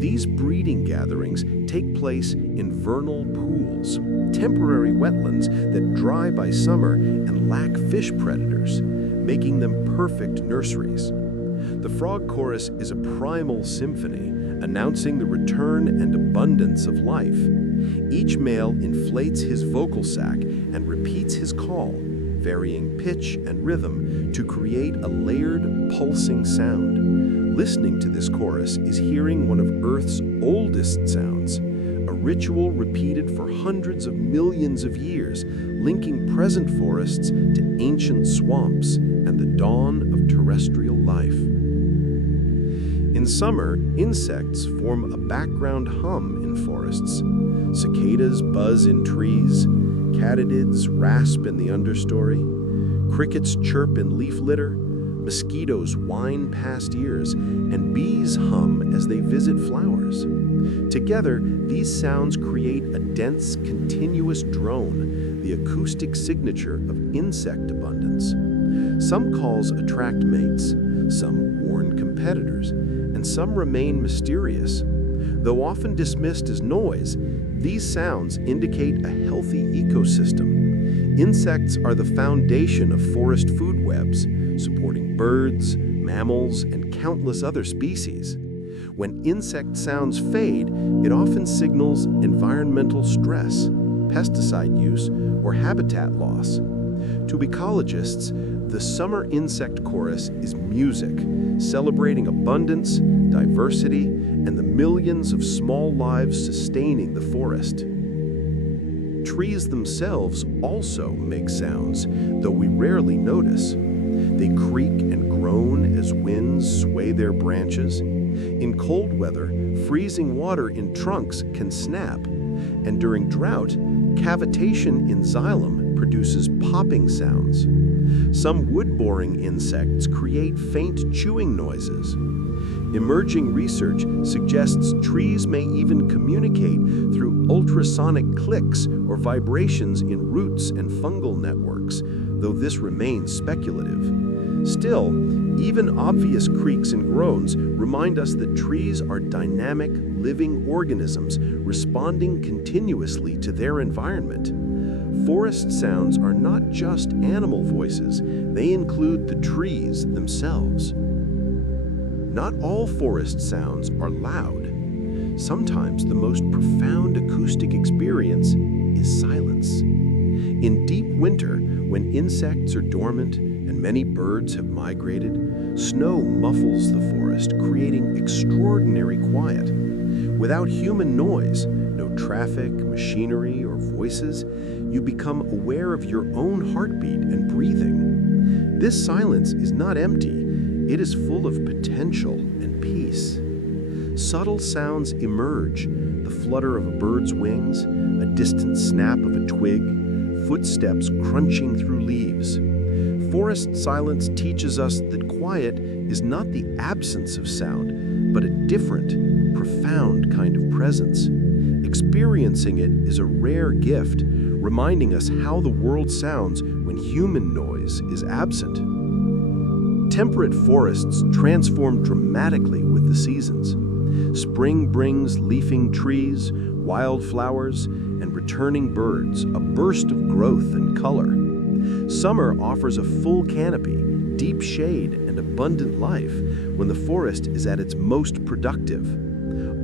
These breeding gatherings take place in vernal pools, temporary wetlands that dry by summer and lack fish predators, making them perfect nurseries. The frog chorus is a primal symphony, announcing the return and abundance of life. Each male inflates his vocal sac and repeats his call, varying pitch and rhythm to create a layered, pulsing sound. Listening to this chorus is hearing one of Earth's oldest sounds, a ritual repeated for hundreds of millions of years, linking present forests to ancient swamps and the dawn of terrestrial life. In summer, insects form a background hum in forests. Cicadas buzz in trees, katydids rasp in the understory, crickets chirp in leaf litter, mosquitoes whine past ears, and bees hum as they visit flowers. Together, these sounds create a dense, continuous drone, the acoustic signature of insect abundance. Some calls attract mates, some warn competitors, and some remain mysterious. Though often dismissed as noise, these sounds indicate a healthy ecosystem. Insects are the foundation of forest food webs, supporting birds, mammals, and countless other species. When insect sounds fade, it often signals environmental stress, pesticide use, or habitat loss. To ecologists, the summer insect chorus is music, celebrating abundance, diversity, and the millions of small lives sustaining the forest. Trees themselves also make sounds, though we rarely notice. They creak and groan as winds sway their branches. In cold weather, freezing water in trunks can snap, and during drought, cavitation in xylem produces popping sounds. Some wood-boring insects create faint chewing noises. Emerging research suggests trees may even communicate through ultrasonic clicks or vibrations in roots and fungal networks, though this remains speculative. Still, even obvious creaks and groans remind us that trees are dynamic, living organisms responding continuously to their environment. Forest sounds are not just animal voices, they include the trees themselves. Not all forest sounds are loud. Sometimes the most profound acoustic experience is silence. In deep winter, when insects are dormant and many birds have migrated, snow muffles the forest, creating extraordinary quiet. Without human noise, no traffic, machinery, or voices, you become aware of your own heartbeat and breathing. This silence is not empty. It is full of potential and peace. Subtle sounds emerge, the flutter of a bird's wings, a distant snap of a twig, footsteps crunching through leaves. Forest silence teaches us that quiet is not the absence of sound, but a different, profound kind of presence. Experiencing it is a rare gift, reminding us how the world sounds when human noise is absent. Temperate forests transform dramatically with the seasons. Spring brings leafing trees, wildflowers, and returning birds, a burst of growth and color. Summer offers a full canopy, deep shade, and abundant life when the forest is at its most productive.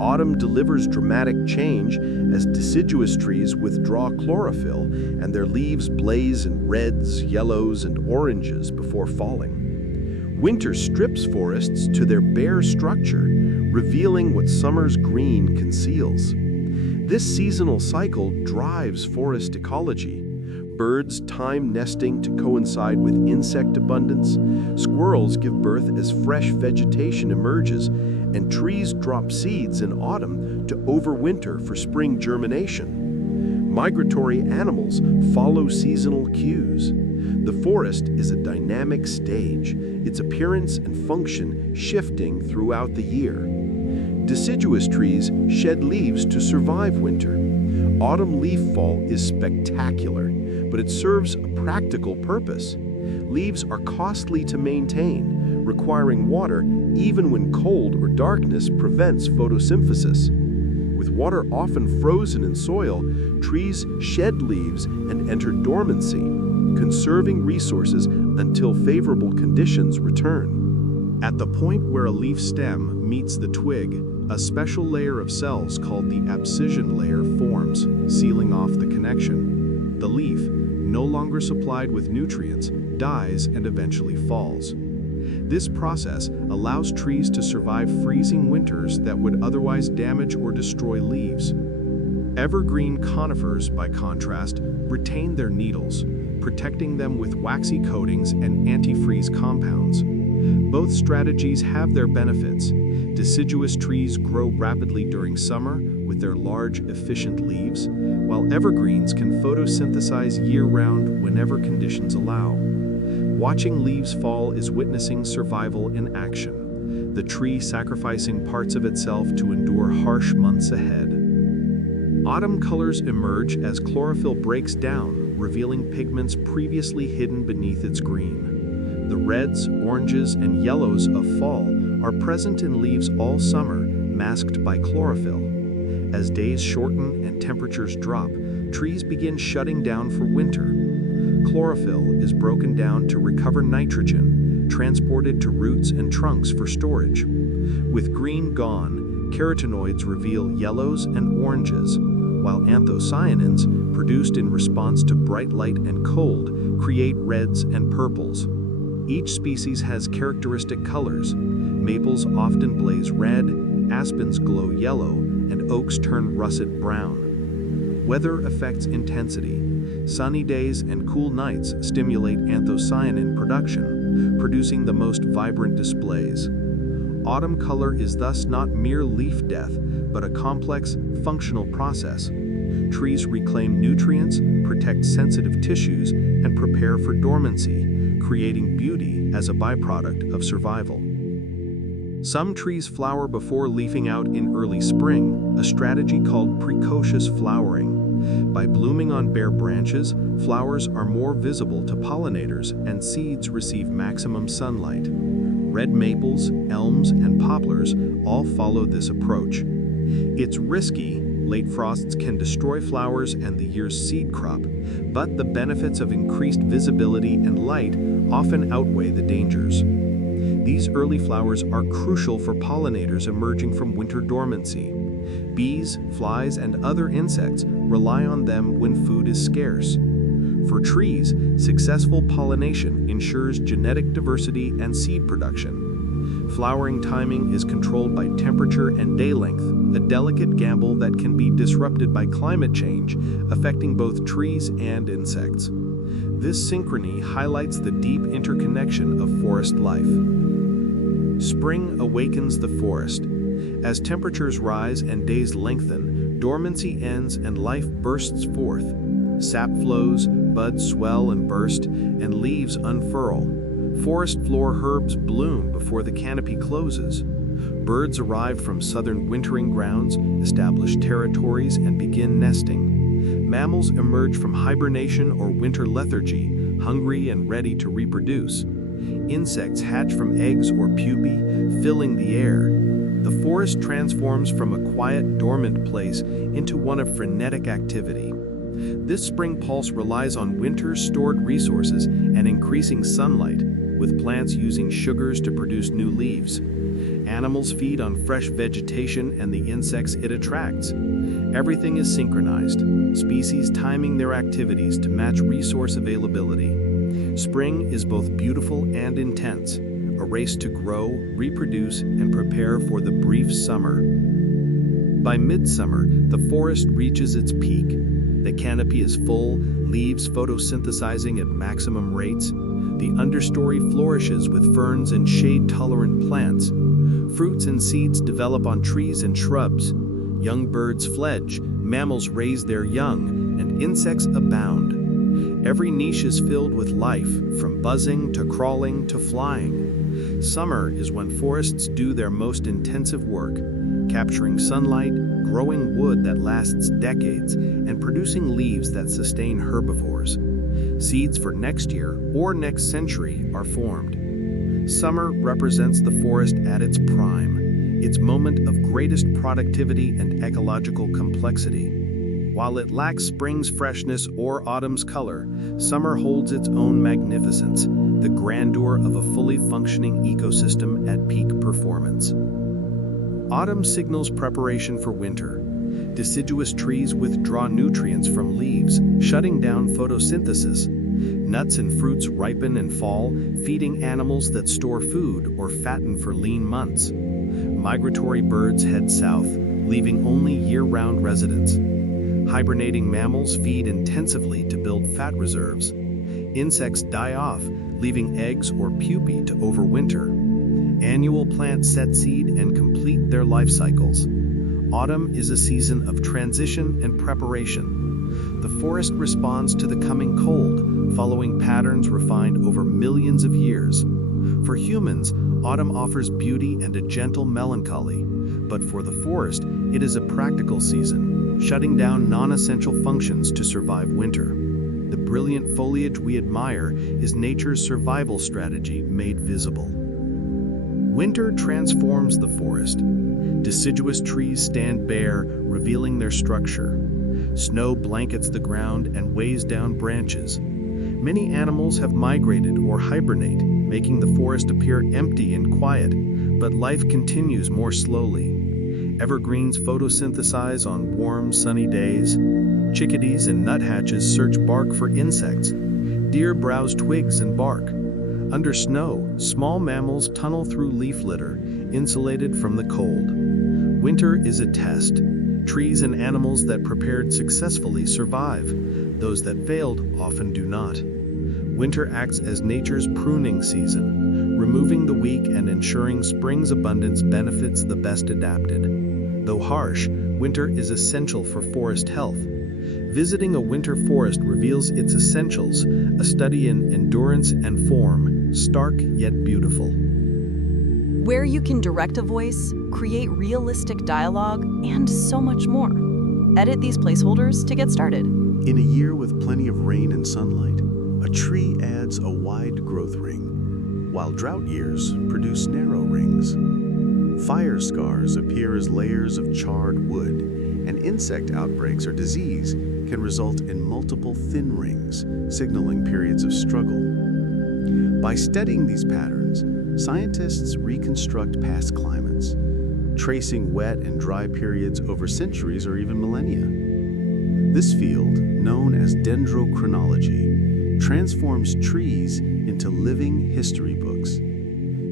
Autumn delivers dramatic change as deciduous trees withdraw chlorophyll and their leaves blaze in reds, yellows, and oranges before falling. Winter strips forests to their bare structure, revealing what summer's green conceals. This seasonal cycle drives forest ecology. Birds time nesting to coincide with insect abundance, squirrels give birth as fresh vegetation emerges, and trees drop seeds in autumn to overwinter for spring germination. Migratory animals follow seasonal cues. The forest is a dynamic stage, its appearance and function shifting throughout the year. Deciduous trees shed leaves to survive winter. Autumn leaf fall is spectacular, but it serves a practical purpose. Leaves are costly to maintain, requiring water even when cold or darkness prevents photosynthesis. With water often frozen in soil, trees shed leaves and enter dormancy, conserving resources until favorable conditions return. At the point where a leaf stem meets the twig, a special layer of cells called the abscission layer forms, sealing off the connection. The leaf, no longer supplied with nutrients, dies and eventually falls. This process allows trees to survive freezing winters that would otherwise damage or destroy leaves. Evergreen conifers, by contrast, retain their needles, protecting them with waxy coatings and antifreeze compounds. Both strategies have their benefits. Deciduous trees grow rapidly during summer with their large, efficient leaves, while evergreens can photosynthesize year-round whenever conditions allow. Watching leaves fall is witnessing survival in action, the tree sacrificing parts of itself to endure harsh months ahead. Autumn colors emerge as chlorophyll breaks down, revealing pigments previously hidden beneath its green. The reds, oranges, and yellows of fall are present in leaves all summer, masked by chlorophyll. As days shorten and temperatures drop, trees begin shutting down for winter. Chlorophyll is broken down to recover nitrogen, transported to roots and trunks for storage. With green gone, carotenoids reveal yellows and oranges, while anthocyanins, produced in response to bright light and cold, create reds and purples. Each species has characteristic colors. Maples often blaze red, aspens glow yellow, and oaks turn russet brown. Weather affects intensity. Sunny days and cool nights stimulate anthocyanin production, producing the most vibrant displays. Autumn color is thus not mere leaf death, but a complex, functional process. Trees reclaim nutrients, protect sensitive tissues, and prepare for dormancy, creating beauty as a byproduct of survival. Some trees flower before leafing out in early spring, a strategy called precocious flowering. By blooming on bare branches, flowers are more visible to pollinators and seeds receive maximum sunlight. Red maples, elms, and poplars all follow this approach. It's risky. Late frosts can destroy flowers and the year's seed crop, but the benefits of increased visibility and light often outweigh the dangers. These early flowers are crucial for pollinators emerging from winter dormancy. Bees, flies, and other insects rely on them when food is scarce. For trees, successful pollination ensures genetic diversity and seed production. Flowering timing is controlled by temperature and day length, a delicate gamble that can be disrupted by climate change, affecting both trees and insects. This synchrony highlights the deep interconnection of forest life. Spring awakens the forest. As temperatures rise and days lengthen, dormancy ends and life bursts forth. Sap flows, buds swell and burst, and leaves unfurl. Forest floor herbs bloom before the canopy closes. Birds arrive from southern wintering grounds, establish territories, and begin nesting. Mammals emerge from hibernation or winter lethargy, hungry and ready to reproduce. Insects hatch from eggs or pupae, filling the air. The forest transforms from a quiet, dormant place into one of frenetic activity. This spring pulse relies on winter's stored resources and increasing sunlight, with plants using sugars to produce new leaves. Animals feed on fresh vegetation and the insects it attracts. Everything is synchronized, species timing their activities to match resource availability. Spring is both beautiful and intense, a race to grow, reproduce, and prepare for the brief summer. By midsummer, the forest reaches its peak. The canopy is full, leaves photosynthesizing at maximum rates. The understory flourishes with ferns and shade-tolerant plants. Fruits and seeds develop on trees and shrubs. Young birds fledge, mammals raise their young, and insects abound. Every niche is filled with life, from buzzing to crawling to flying. Summer is when forests do their most intensive work, capturing sunlight, growing wood that lasts decades, and producing leaves that sustain herbivores. Seeds for next year or next century are formed. Summer represents the forest at its prime, its moment of greatest productivity and ecological complexity. While it lacks spring's freshness or autumn's color, summer holds its own magnificence, the grandeur of a fully functioning ecosystem at peak performance. Autumn signals preparation for winter. Deciduous trees withdraw nutrients from leaves, shutting down photosynthesis. Nuts and fruits ripen and fall, feeding animals that store food or fatten for lean months. Migratory birds head south, leaving only year-round residents. Hibernating mammals feed intensively to build fat reserves. Insects die off, leaving eggs or pupae to overwinter. Annual plants set seed and complete their life cycles. Autumn is a season of transition and preparation. The forest responds to the coming cold, following patterns refined over millions of years. For humans, autumn offers beauty and a gentle melancholy, but for the forest, it is a practical season, shutting down non-essential functions to survive winter. The brilliant foliage we admire is nature's survival strategy made visible. Winter transforms the forest. Deciduous trees stand bare, revealing their structure. Snow blankets the ground and weighs down branches. Many animals have migrated or hibernate, making the forest appear empty and quiet, but life continues more slowly. Evergreens photosynthesize on warm, sunny days. Chickadees and nuthatches search bark for insects. Deer browse twigs and bark. Under snow, small mammals tunnel through leaf litter, insulated from the cold. Winter is a test. Trees and animals that prepared successfully survive. Those that failed often do not. Winter acts as nature's pruning season, removing the weak and ensuring spring's abundance benefits the best adapted. Though harsh, winter is essential for forest health. Visiting a winter forest reveals its essentials, a study in endurance and form, stark yet beautiful. Where you can direct a voice, create realistic dialogue, and so much more. Edit these placeholders to get started. In a year with plenty of rain and sunlight, a tree adds a wide growth ring, while drought years produce narrow rings. Fire scars appear as layers of charred wood, and insect outbreaks or disease can result in multiple thin rings, signaling periods of struggle. By studying these patterns, scientists reconstruct past climates, tracing wet and dry periods over centuries or even millennia. This field, known as dendrochronology, transforms trees into living history books.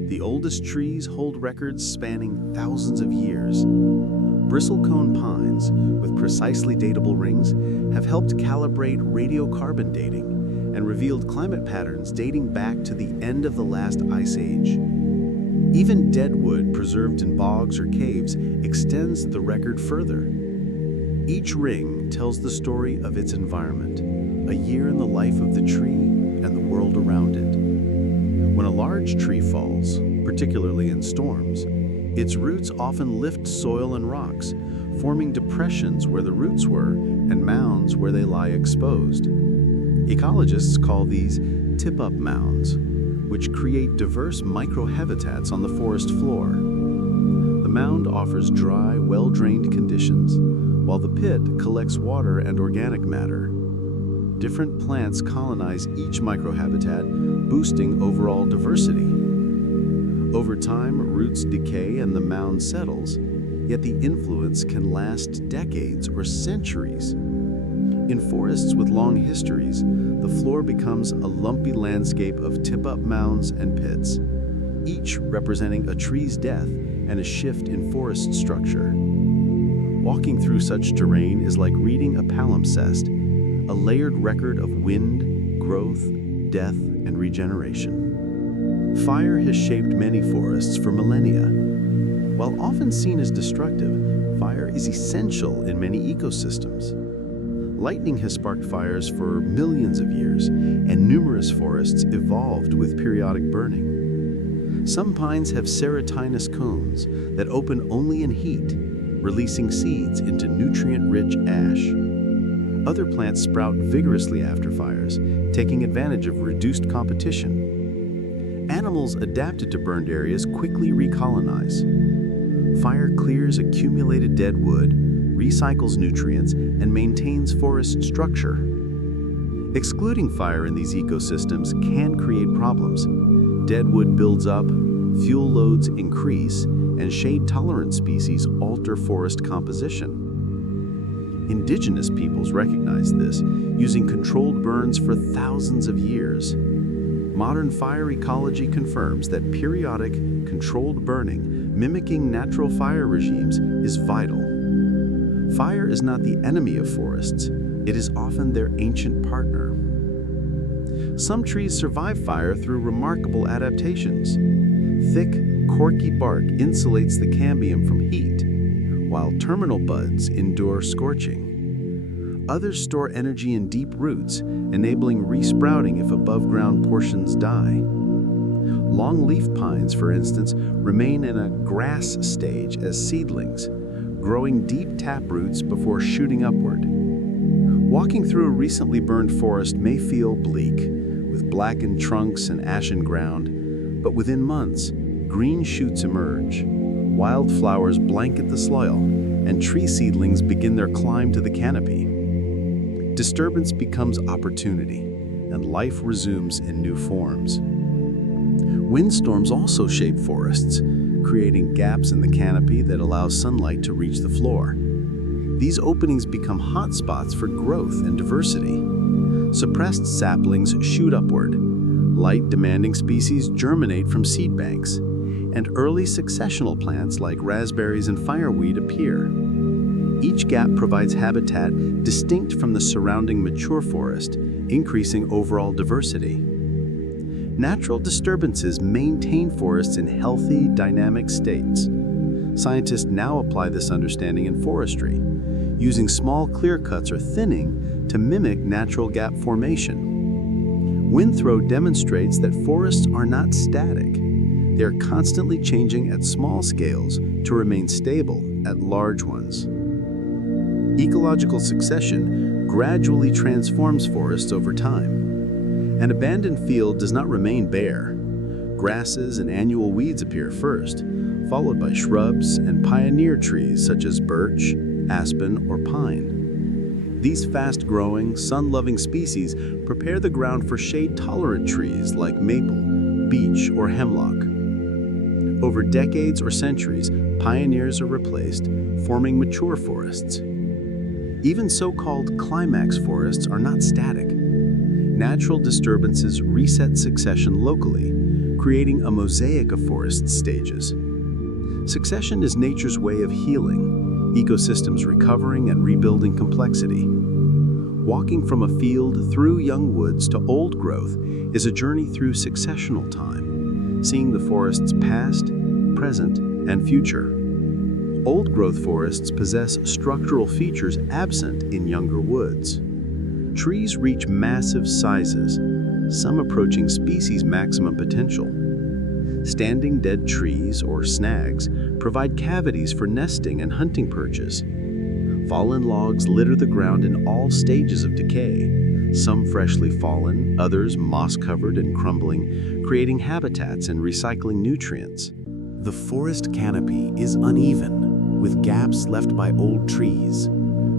The oldest trees hold records spanning thousands of years. Bristlecone pines, with precisely datable rings, have helped calibrate radiocarbon dating and revealed climate patterns dating back to the end of the last ice age. Even dead wood preserved in bogs or caves extends the record further. Each ring tells the story of its environment, a year in the life of the tree and the world around it. When a large tree falls, particularly in storms, its roots often lift soil and rocks, forming depressions where the roots were and mounds where they lie exposed. Ecologists call these tip-up mounds, which create diverse microhabitats on the forest floor. The mound offers dry, well-drained conditions, while the pit collects water and organic matter. Different plants colonize each microhabitat, boosting overall diversity. Over time, roots decay and the mound settles, yet the influence can last decades or centuries. In forests with long histories, the floor becomes a lumpy landscape of tip-up mounds and pits, each representing a tree's death and a shift in forest structure. Walking through such terrain is like reading a palimpsest, a layered record of wind, growth, death, and regeneration. Fire has shaped many forests for millennia. While often seen as destructive, fire is essential in many ecosystems. Lightning has sparked fires for millions of years, and numerous forests evolved with periodic burning. Some pines have serratinous cones that open only in heat, releasing seeds into nutrient-rich ash. Other plants sprout vigorously after fires, taking advantage of reduced competition. Animals adapted to burned areas quickly recolonize. Fire clears accumulated dead wood, recycles nutrients, and maintains forest structure. Excluding fire in these ecosystems can create problems. Dead wood builds up, fuel loads increase, and shade-tolerant species alter forest composition. Indigenous peoples recognized this, using controlled burns for thousands of years. Modern fire ecology confirms that periodic, controlled burning, mimicking natural fire regimes, is vital. Fire is not the enemy of forests, it is often their ancient partner. Some trees survive fire through remarkable adaptations. Thick, corky bark insulates the cambium from heat, while terminal buds endure scorching. Others store energy in deep roots, enabling resprouting if above-ground portions die. Longleaf pines, for instance, remain in a grass stage as seedlings, growing deep taproots before shooting upward. Walking through a recently burned forest may feel bleak, with blackened trunks and ashen ground, but within months, green shoots emerge. Wildflowers blanket the soil, and tree seedlings begin their climb to the canopy. Disturbance becomes opportunity, and life resumes in new forms. Windstorms also shape forests, creating gaps in the canopy that allow sunlight to reach the floor. These openings become hotspots for growth and diversity. Suppressed saplings shoot upward, light-demanding species germinate from seed banks, and early successional plants like raspberries and fireweed appear. Each gap provides habitat distinct from the surrounding mature forest, increasing overall diversity. Natural disturbances maintain forests in healthy, dynamic states. Scientists now apply this understanding in forestry, using small clear-cuts or thinning to mimic natural gap formation. Windthrow demonstrates that forests are not static. They are constantly changing at small scales to remain stable at large ones. Ecological succession gradually transforms forests over time. An abandoned field does not remain bare. Grasses and annual weeds appear first, followed by shrubs and pioneer trees such as birch, aspen, or pine. These fast-growing, sun-loving species prepare the ground for shade-tolerant trees like maple, beech, or hemlock. Over decades or centuries, pioneers are replaced, forming mature forests. Even so-called climax forests are not static. Natural disturbances reset succession locally, creating a mosaic of forest stages. Succession is nature's way of healing, ecosystems recovering and rebuilding complexity. Walking from a field through young woods to old growth is a journey through successional time, seeing the forest's past, present, and future. Old-growth forests possess structural features absent in younger woods. Trees reach massive sizes, some approaching species maximum potential. Standing dead trees, or snags, provide cavities for nesting and hunting perches. Fallen logs litter the ground in all stages of decay, some freshly fallen, others moss-covered and crumbling, creating habitats and recycling nutrients. The forest canopy is uneven, with gaps left by old trees,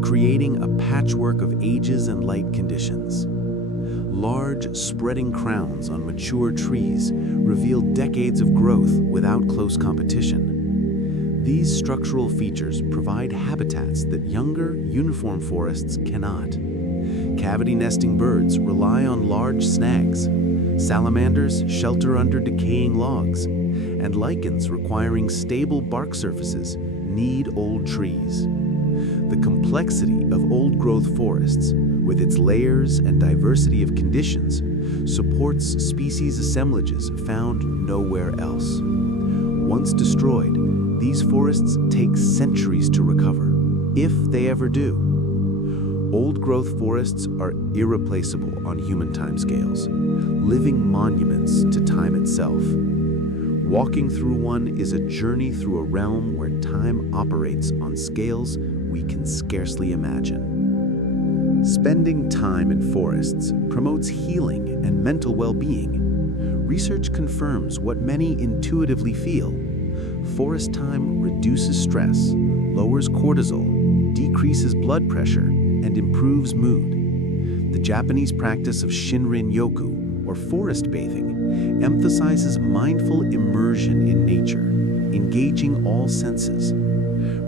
creating a patchwork of ages and light conditions. Large, spreading crowns on mature trees reveal decades of growth without close competition. These structural features provide habitats that younger, uniform forests cannot. Cavity nesting birds rely on large snags. Salamanders shelter under decaying logs, and lichens requiring stable bark surfaces need old trees. The complexity of old-growth forests, with its layers and diversity of conditions, supports species assemblages found nowhere else. Once destroyed, these forests take centuries to recover, if they ever do. Old-growth forests are irreplaceable on human timescales, living monuments to time itself. Walking through one is a journey through a realm where time operates on scales we can scarcely imagine. Spending time in forests promotes healing and mental well-being. Research confirms what many intuitively feel. Forest time reduces stress, lowers cortisol, decreases blood pressure, and improves mood. The Japanese practice of Shinrin-yoku, or forest bathing, emphasizes mindful immersion in nature, engaging all senses.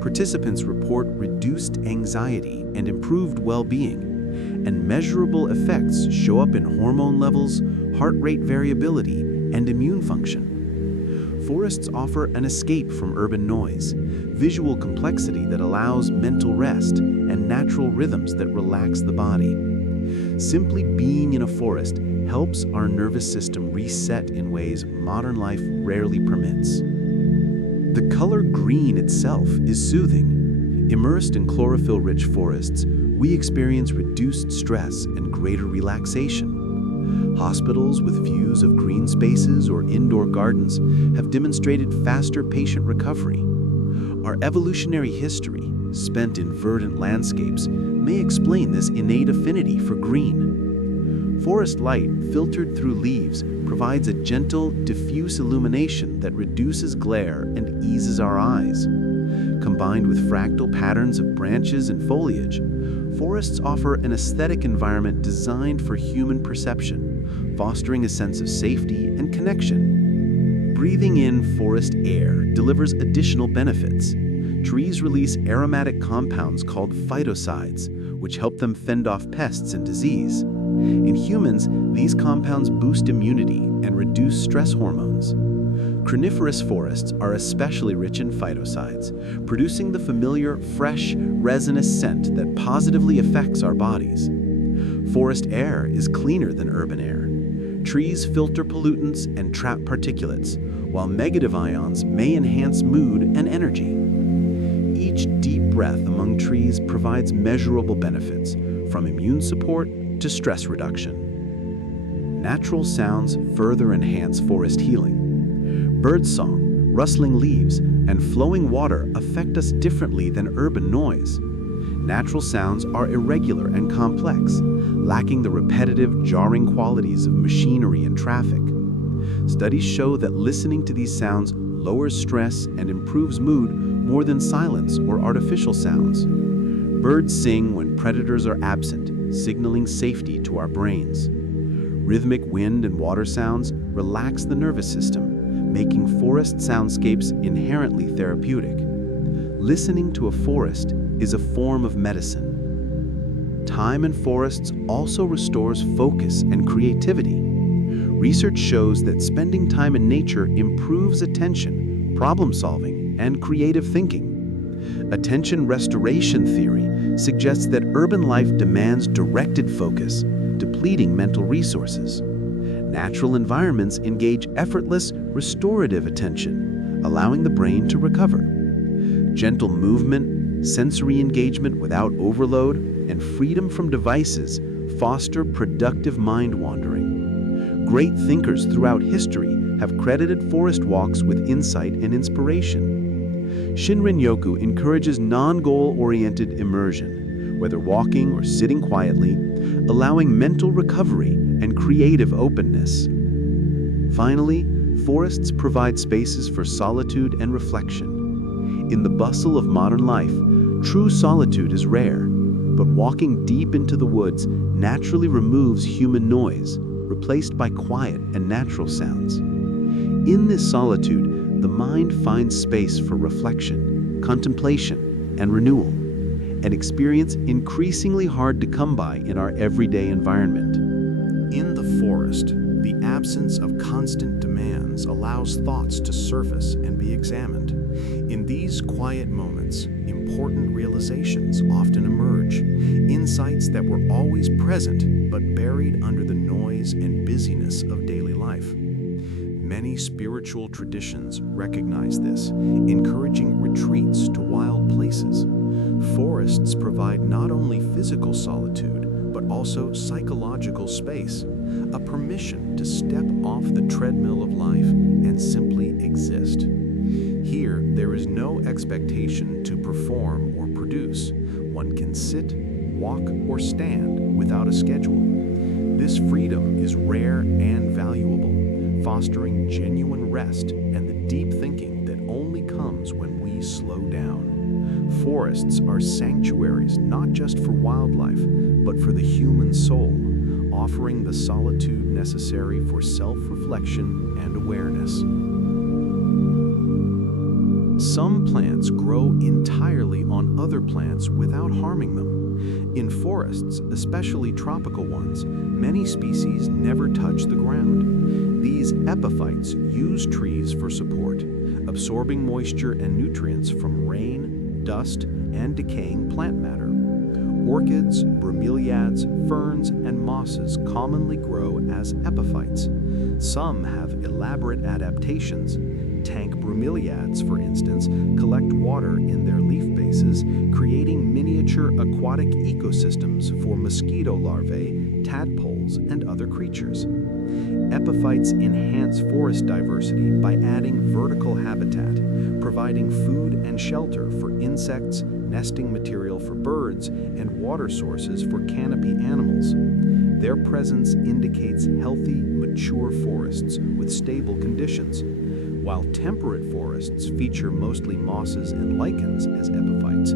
Participants report reduced anxiety and improved well-being, and measurable effects show up in hormone levels, heart rate variability, and immune function. Forests offer an escape from urban noise, visual complexity that allows mental rest, and natural rhythms that relax the body. Simply being in a forest helps our nervous system reset in ways modern life rarely permits. The color green itself is soothing. Immersed in chlorophyll-rich forests, we experience reduced stress and greater relaxation. Hospitals with views of green spaces or indoor gardens have demonstrated faster patient recovery. Our evolutionary history, spent in verdant landscapes, may explain this innate affinity for green. Forest light, filtered through leaves, provides a gentle, diffuse illumination that reduces glare and eases our eyes. Combined with fractal patterns of branches and foliage, forests offer an aesthetic environment designed for human perception, fostering a sense of safety and connection. Breathing in forest air delivers additional benefits. Trees release aromatic compounds called phytocides, which help them fend off pests and disease. In humans, these compounds boost immunity and reduce stress hormones. Coniferous forests are especially rich in phytocides, producing the familiar, fresh, resinous scent that positively affects our bodies. Forest air is cleaner than urban air. Trees filter pollutants and trap particulates, while negative ions may enhance mood and energy. Each deep breath among trees provides measurable benefits, from immune support to stress reduction. Natural sounds further enhance forest healing. Birdsong, rustling leaves, and flowing water affect us differently than urban noise. Natural sounds are irregular and complex, lacking the repetitive, jarring qualities of machinery and traffic. Studies show that listening to these sounds lowers stress and improves mood more than silence or artificial sounds. Birds sing when predators are absent, signaling safety to our brains. Rhythmic wind and water sounds relax the nervous system, making forest soundscapes inherently therapeutic. Listening to a forest is a form of medicine. Time in forests also restores focus and creativity. Research shows that spending time in nature improves attention, problem-solving, and creative thinking. Attention restoration theory suggests that urban life demands directed focus, depleting mental resources. Natural environments engage effortless, restorative attention, allowing the brain to recover. Gentle movement, sensory engagement without overload, and freedom from devices foster productive mind wandering. Great thinkers throughout history have credited forest walks with insight and inspiration. Shinrin-yoku encourages non-goal-oriented immersion, whether walking or sitting quietly, allowing mental recovery and creative openness. Finally, forests provide spaces for solitude and reflection. In the bustle of modern life, true solitude is rare, but walking deep into the woods naturally removes human noise, replaced by quiet and natural sounds. In this solitude, the mind finds space for reflection, contemplation, and renewal, an experience increasingly hard to come by in our everyday environment. In the forest, the absence of constant demands allows thoughts to surface and be examined. In these quiet moments, important realizations often emerge, insights that were always present but buried under the noise and busyness of daily life. Many spiritual traditions recognize this, encouraging retreats to wild places. Forests provide not only physical solitude, but also psychological space, a permission to step off the treadmill of life and simply exist. Here, there is no expectation to perform or produce. One can sit, walk, or stand without a schedule. This freedom is rare and valuable, fostering genuine rest and the deep thinking that only comes when we slow down. Forests are sanctuaries not just for wildlife, but for the human soul, offering the solitude necessary for self-reflection and awareness. Some plants grow entirely on other plants without harming them. In forests, especially tropical ones, many species never touch the ground. These epiphytes use trees for support, absorbing moisture and nutrients from rain, dust, and decaying plant matter. Orchids, bromeliads, ferns, and mosses commonly grow as epiphytes. Some have elaborate adaptations. Tank bromeliads, for instance, collect water in their leaf bases, creating miniature aquatic ecosystems for mosquito larvae, tadpoles, and other creatures. Epiphytes enhance forest diversity by adding vertical habitat, providing food and shelter for insects, nesting material for birds, and water sources for canopy animals. Their presence indicates healthy, mature forests with stable conditions, while temperate forests feature mostly mosses and lichens as epiphytes.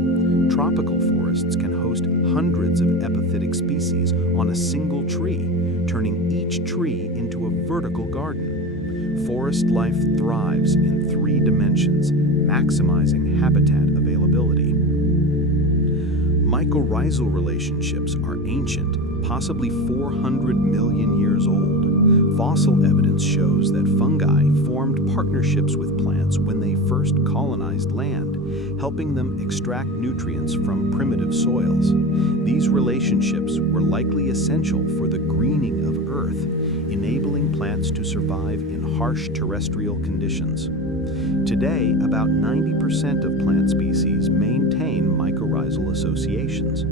Tropical forests can host hundreds of epiphytic species on a single tree, turning each tree into a vertical garden. Forest life thrives in 3 dimensions, maximizing habitat availability. Mycorrhizal relationships are ancient, possibly 400 million years old. Fossil evidence shows that fungi formed partnerships with plants when they first colonized land, helping them extract nutrients from primitive soils. These relationships were likely essential for the greening of Earth, enabling plants to survive in harsh terrestrial conditions. Today, about 90% of plant species maintain mycorrhizal associations.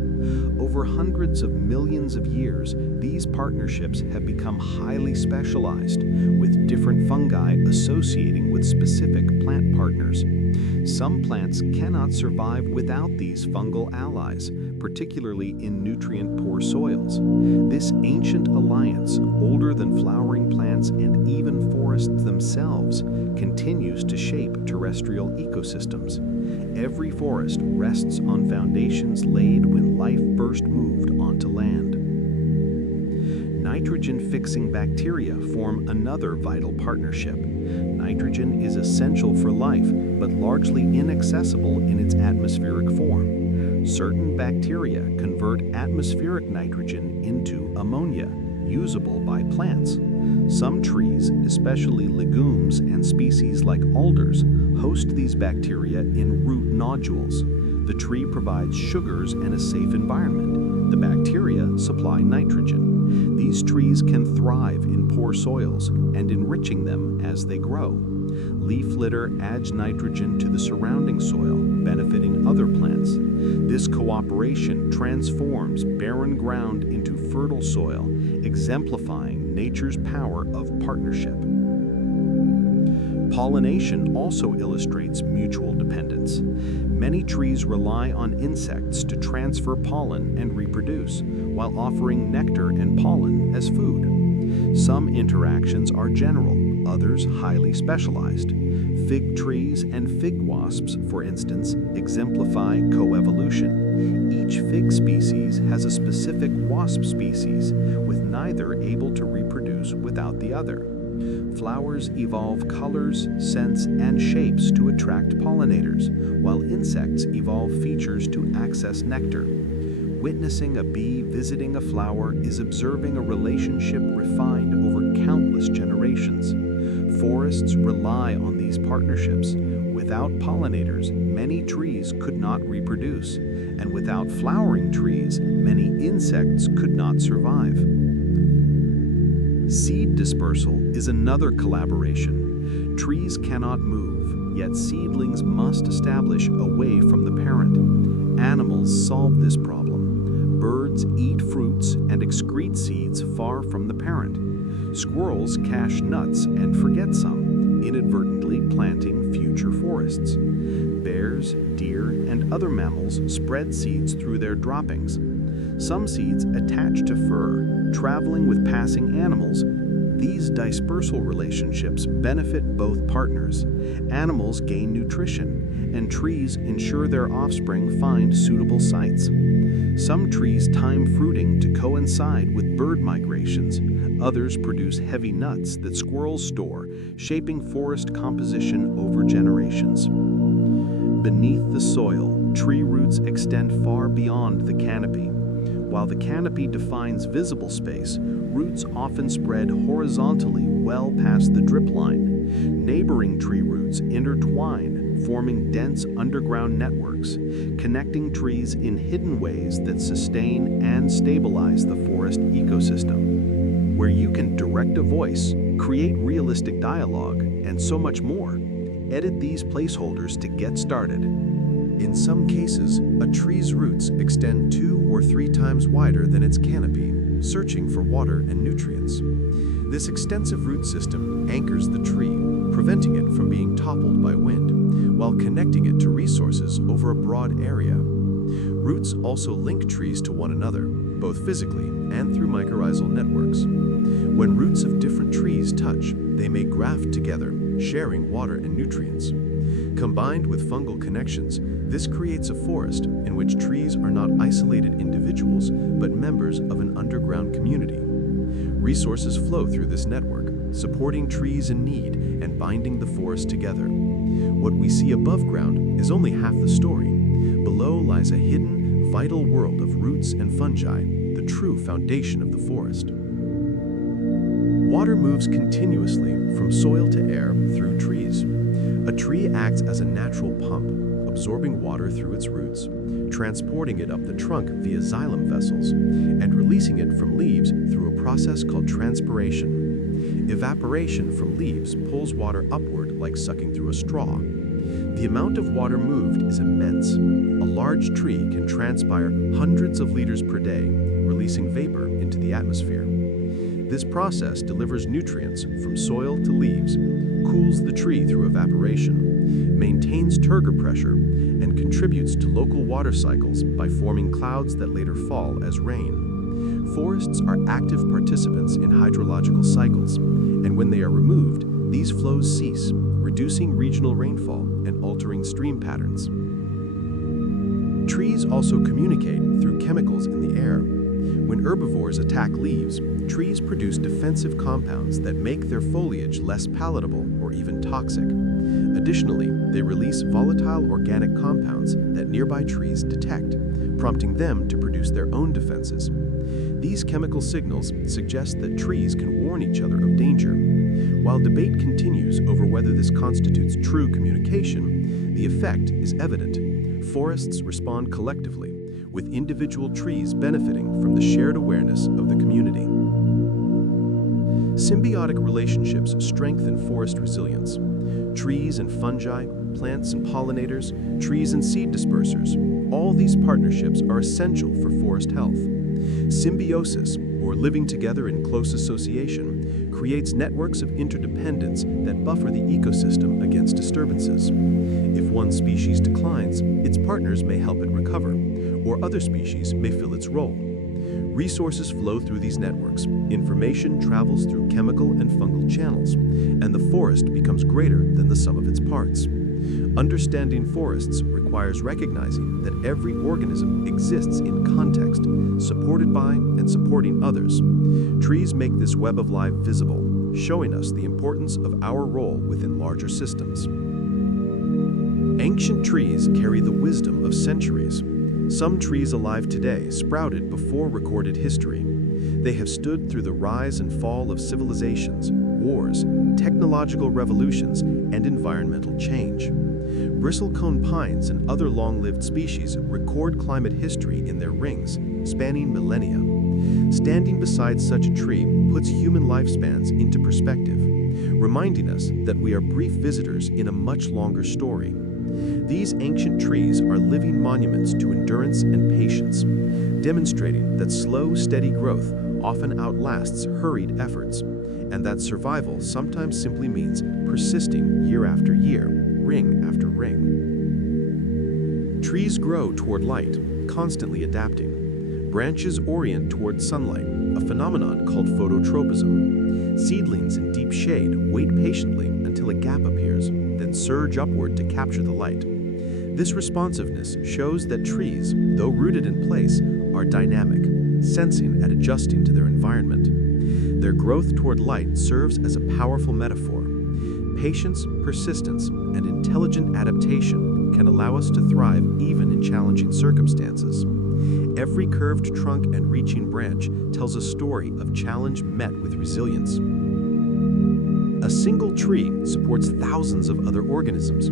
Over hundreds of millions of years, these partnerships have become highly specialized, with different fungi associating with specific plant partners. Some plants cannot survive without these fungal allies, particularly in nutrient-poor soils. This ancient alliance, older than flowering plants and even forests themselves, continues to shape terrestrial ecosystems. Every forest rests on foundations laid when life first moved onto land. Nitrogen-fixing bacteria form another vital partnership. Nitrogen is essential for life, but largely inaccessible in its atmospheric form. Certain bacteria convert atmospheric nitrogen into ammonia, usable by plants. Some trees, especially legumes and species like alders, host these bacteria in root nodules. The tree provides sugars and a safe environment. The bacteria supply nitrogen. These trees can thrive in poor soils and enriching them as they grow. Leaf litter adds nitrogen to the surrounding soil, benefiting other plants. This cooperation transforms barren ground into fertile soil, exemplifying nature's power of partnership. Pollination also illustrates mutual dependence. Many trees rely on insects to transfer pollen and reproduce, while offering nectar and pollen as food. Some interactions are general, others highly specialized. Fig trees and fig wasps, for instance, exemplify coevolution. Each fig species has a specific wasp species, with neither able to reproduce without the other. Flowers evolve colors, scents, and shapes to attract pollinators, while insects evolve features to access nectar. Witnessing a bee visiting a flower is observing a relationship refined over countless generations. Forests rely on these partnerships. Without pollinators, many trees could not reproduce, and without flowering trees, many insects could not survive. Seed dispersal is another collaboration. Trees cannot move, yet seedlings must establish away from the parent. Animals solve this problem. Birds eat fruits and excrete seeds far from the parent. Squirrels cache nuts and forget some, inadvertently planting future forests. Bears, deer, and other mammals spread seeds through their droppings. Some seeds attach to fur, traveling with passing animals. These dispersal relationships benefit both partners. Animals gain nutrition, and trees ensure their offspring find suitable sites. Some trees time fruiting to coincide with bird migrations. Others produce heavy nuts that squirrels store, shaping forest composition over generations. Beneath the soil, tree roots extend far beyond the canopy. While the canopy defines visible space, roots often spread horizontally well past the drip line. Neighboring tree roots intertwine, forming dense underground networks, connecting trees in hidden ways that sustain and stabilize the forest ecosystem. Where you can direct a voice, create realistic dialogue, and so much more. Edit these placeholders to get started. In some cases, a tree's roots extend 2 or 3 times wider than its canopy, searching for water and nutrients. This extensive root system anchors the tree, preventing it from being toppled by wind, while connecting it to resources over a broad area. Roots also link trees to one another, both physically and through mycorrhizal networks. When roots of different trees touch, they may graft together, sharing water and nutrients. Combined with fungal connections, this creates a forest in which trees are not isolated individuals, but members of an underground community. Resources flow through this network, supporting trees in need and binding the forest together. What we see above ground is only half the story. Below lies a hidden, vital world of roots and fungi, the true foundation of the forest. Water moves continuously from soil to air through trees. A tree acts as a natural pump, absorbing water through its roots, transporting it up the trunk via xylem vessels, and releasing it from leaves through a process called transpiration. Evaporation from leaves pulls water upward like sucking through a straw. The amount of water moved is immense. A large tree can transpire hundreds of liters per day, releasing vapor into the atmosphere. This process delivers nutrients from soil to leaves, cools the tree through evaporation, maintains turgor pressure, and contributes to local water cycles by forming clouds that later fall as rain. Forests are active participants in hydrological cycles, and when they are removed, these flows cease, reducing regional rainfall and altering stream patterns. Trees also communicate through chemicals in the air. When herbivores attack leaves, trees produce defensive compounds that make their foliage less palatable or even toxic. Additionally, they release volatile organic compounds that nearby trees detect, prompting them to produce their own defenses. These chemical signals suggest that trees can warn each other of danger. While debate continues over whether this constitutes true communication, the effect is evident. Forests respond collectively, with individual trees benefiting from the shared awareness of the community. Symbiotic relationships strengthen forest resilience. Trees and fungi, plants and pollinators, trees and seed dispersers, all these partnerships are essential for forest health. Symbiosis, or living together in close association, creates networks of interdependence that buffer the ecosystem against disturbances. If one species declines, its partners may help it recover, or other species may fill its role. Resources flow through these networks, information travels through chemical and fungal channels, and the forest becomes greater than the sum of its parts. Understanding forests requires recognizing that every organism exists in context, supported by and supporting others. Trees make this web of life visible, showing us the importance of our role within larger systems. Ancient trees carry the wisdom of centuries. Some trees alive today sprouted before recorded history. They have stood through the rise and fall of civilizations, wars, technological revolutions, and environmental change. Bristlecone pines and other long-lived species record climate history in their rings, spanning millennia. Standing beside such a tree puts human lifespans into perspective, reminding us that we are brief visitors in a much longer story. These ancient trees are living monuments to endurance and patience, demonstrating that slow, steady growth often outlasts hurried efforts, and that survival sometimes simply means persisting year after year, ring after ring. Trees grow toward light, constantly adapting. Branches orient toward sunlight, a phenomenon called phototropism. Seedlings in deep shade wait patiently until a gap appears, then surge upward to capture the light. This responsiveness shows that trees, though rooted in place, are dynamic, sensing and adjusting to their environment. Their growth toward light serves as a powerful metaphor. Patience, persistence, and intelligent adaptation can allow us to thrive even in challenging circumstances. Every curved trunk and reaching branch tells a story of challenge met with resilience. A single tree supports thousands of other organisms.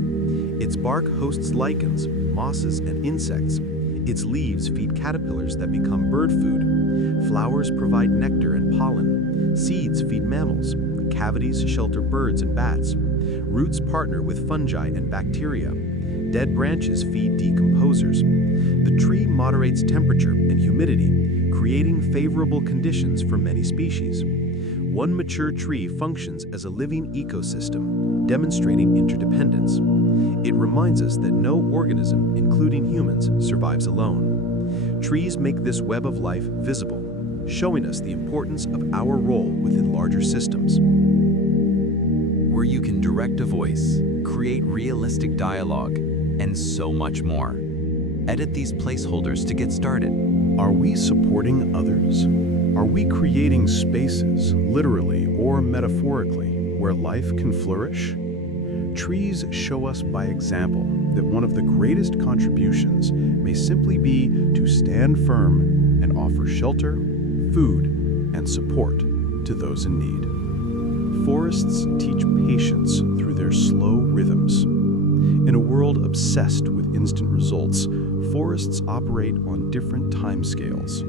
Its bark hosts lichens, mosses, and insects. Its leaves feed caterpillars that become bird food. Flowers provide nectar and pollen. Seeds feed mammals. Cavities shelter birds and bats. Roots partner with fungi and bacteria. Dead branches feed decomposers. The tree moderates temperature and humidity, creating favorable conditions for many species. One mature tree functions as a living ecosystem, demonstrating interdependence. It reminds us that no organism, including humans, survives alone. Trees make this web of life visible, showing us the importance of our role within larger systems. Where you can direct a voice, create realistic dialogue, and so much more. Edit these placeholders to get started. Are we supporting others? Are we creating spaces, literally or metaphorically, where life can flourish? Trees show us by example that one of the greatest contributions may simply be to stand firm and offer shelter, food, and support to those in need. Forests teach patience through their slow rhythms. In a world obsessed with instant results, forests operate on different timescales.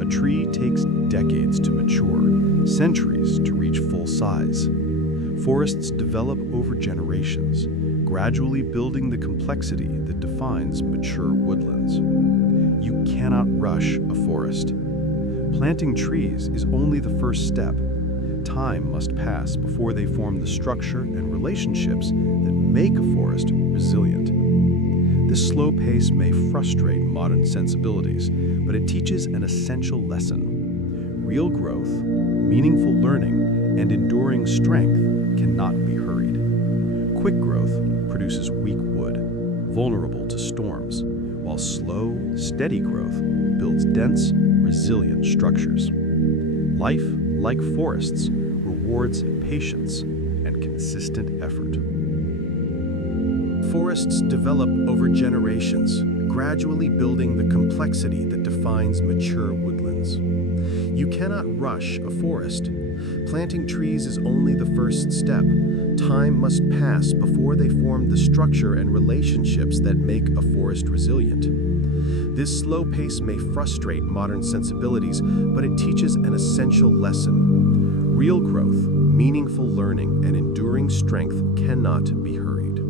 A tree takes decades to mature, centuries to reach full size. Forests develop over generations, gradually building the complexity that defines mature woodlands. You cannot rush a forest. Planting trees is only the first step. Time must pass before they form the structure and relationships that make a forest resilient. This slow pace may frustrate modern sensibilities, but it teaches an essential lesson. Real growth, meaningful learning, and enduring strength cannot be hurried. Quick growth produces weak wood, vulnerable to storms, while slow, steady growth builds dense, resilient structures. Life, like forests, rewards patience and consistent effort. Forests develop over generations, gradually building the complexity that defines mature woodlands. You cannot rush a forest. Planting trees is only the first step. Time must pass before they form the structure and relationships that make a forest resilient. This slow pace may frustrate modern sensibilities, but it teaches an essential lesson. Real growth, meaningful learning, and enduring strength cannot be hurried.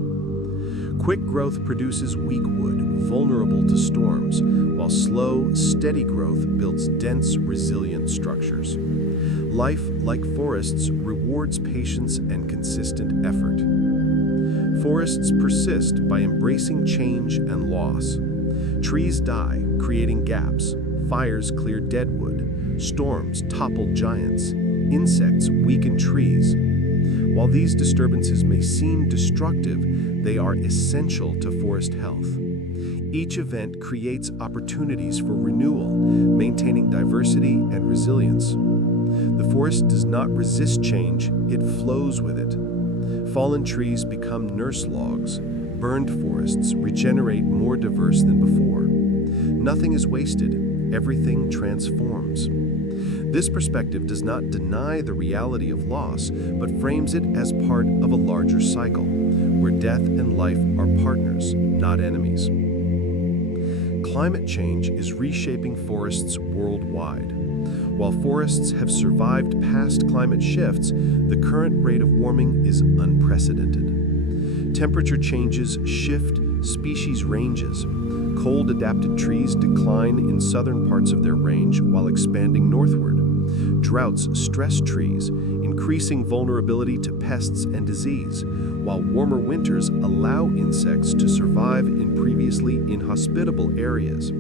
Quick growth produces weak wood, vulnerable to storms, while slow, steady growth builds dense, resilient structures. Life, like forests, rewards patience and consistent effort. Forests persist by embracing change and loss. Trees die, creating gaps. Fires clear dead wood. Storms topple giants. Insects weaken trees. While these disturbances may seem destructive, they are essential to forest health. Each event creates opportunities for renewal, maintaining diversity and resilience. The forest does not resist change, it flows with it. Fallen trees become nurse logs. Burned forests regenerate more diverse than before. Nothing is wasted, everything transforms. This perspective does not deny the reality of loss, but frames it as part of a larger cycle, where death and life are partners, not enemies. Climate change is reshaping forests worldwide. While forests have survived past climate shifts, the current rate of warming is unprecedented. Temperature changes shift species ranges. Cold-adapted trees decline in southern parts of their range while expanding northward. Droughts stress trees, increasing vulnerability to pests and disease, while warmer winters allow insects to survive in previously inhospitable areas.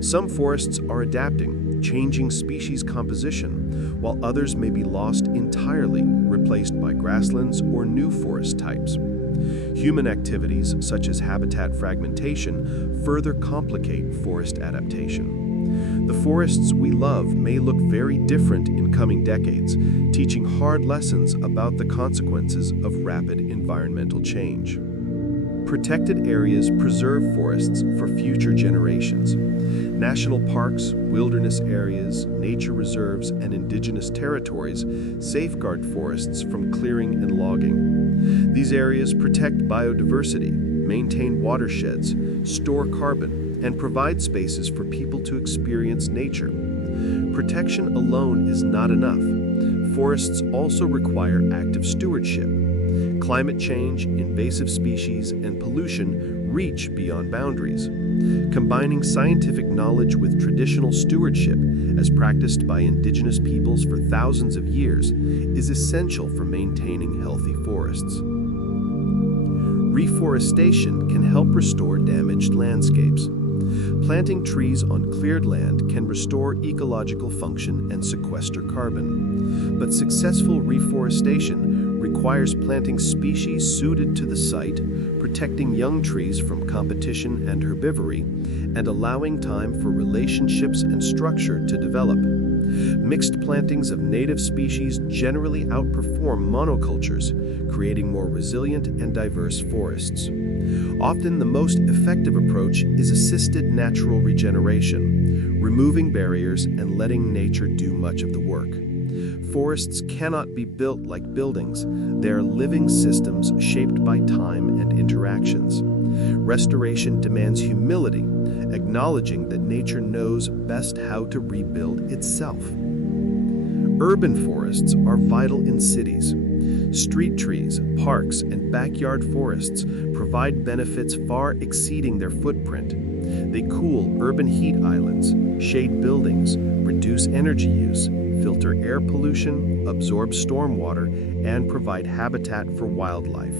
Some forests are adapting, changing species composition, while others may be lost entirely, replaced by grasslands or new forest types. Human activities, such as habitat fragmentation, further complicate forest adaptation. The forests we love may look very different in coming decades, teaching hard lessons about the consequences of rapid environmental change. Protected areas preserve forests for future generations. National parks, wilderness areas, nature reserves, and indigenous territories safeguard forests from clearing and logging. These areas protect biodiversity, maintain watersheds, store carbon, and provide spaces for people to experience nature. Protection alone is not enough. Forests also require active stewardship. Climate change, invasive species, and pollution reach beyond boundaries. Combining scientific knowledge with traditional stewardship, as practiced by indigenous peoples for thousands of years, is essential for maintaining healthy forests. Reforestation can help restore damaged landscapes. Planting trees on cleared land can restore ecological function and sequester carbon. But successful reforestation requires planting species suited to the site, protecting young trees from competition and herbivory, and allowing time for relationships and structure to develop. Mixed plantings of native species generally outperform monocultures, creating more resilient and diverse forests. Often the most effective approach is assisted natural regeneration, removing barriers and letting nature do much of the work. Forests cannot be built like buildings. They are living systems shaped by time and interactions. Restoration demands humility, acknowledging that nature knows best how to rebuild itself. Urban forests are vital in cities. Street trees, parks, and backyard forests provide benefits far exceeding their footprint. They cool urban heat islands, shade buildings, reduce energy use, filter air pollution, absorb stormwater, and provide habitat for wildlife.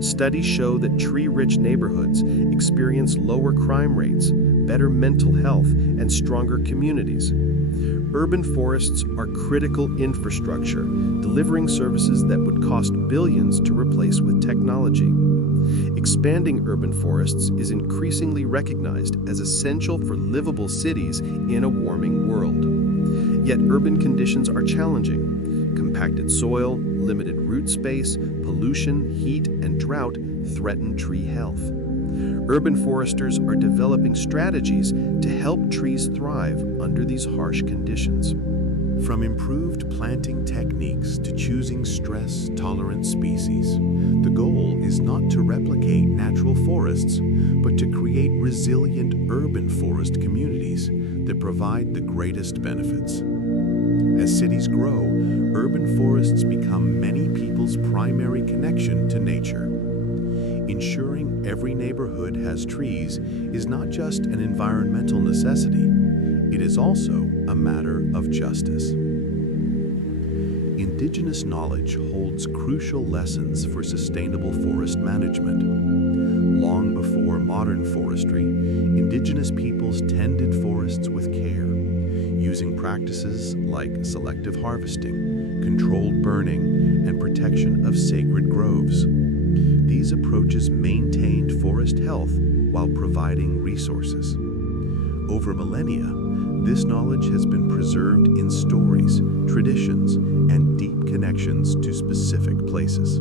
Studies show that tree-rich neighborhoods experience lower crime rates, better mental health, and stronger communities. Urban forests are critical infrastructure, delivering services that would cost billions to replace with technology. Expanding urban forests is increasingly recognized as essential for livable cities in a warming world. Yet urban conditions are challenging. Compacted soil, limited root space, pollution, heat, and drought threaten tree health. Urban foresters are developing strategies to help trees thrive under these harsh conditions. From improved planting techniques to choosing stress-tolerant species, the goal is not to replicate natural forests, but to create resilient urban forest communities that provide the greatest benefits. As cities grow, urban forests become many people's primary connection to nature. Ensuring every neighborhood has trees is not just an environmental necessity, it is also a matter of justice. Indigenous knowledge holds crucial lessons for sustainable forest management. Long before modern forestry, indigenous peoples tended forests with care, using practices like selective harvesting, controlled burning, and protection of sacred groves. These approaches maintained forest health while providing resources. Over millennia, this knowledge has been preserved in stories, traditions, and deep connections to specific places.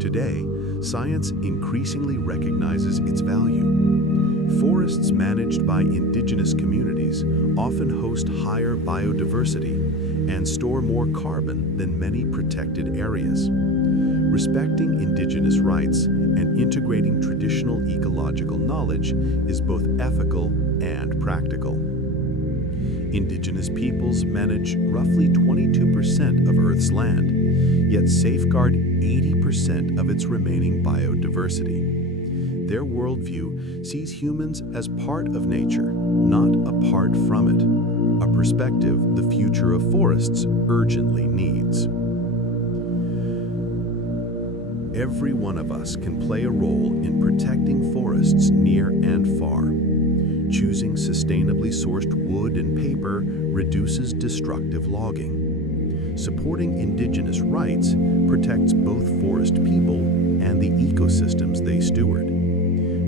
Today, science increasingly recognizes its value. Forests managed by indigenous communities often host higher biodiversity and store more carbon than many protected areas. Respecting indigenous rights and integrating traditional ecological knowledge is both ethical and practical. Indigenous peoples manage roughly 22% of Earth's land, yet safeguard 80% of its remaining biodiversity. Their worldview sees humans as part of nature, not apart from it, a perspective the future of forests urgently needs. Every one of us can play a role in protecting forests near and far. Choosing sustainably sourced wood and paper reduces destructive logging. Supporting indigenous rights protects both forest people and the ecosystems they steward.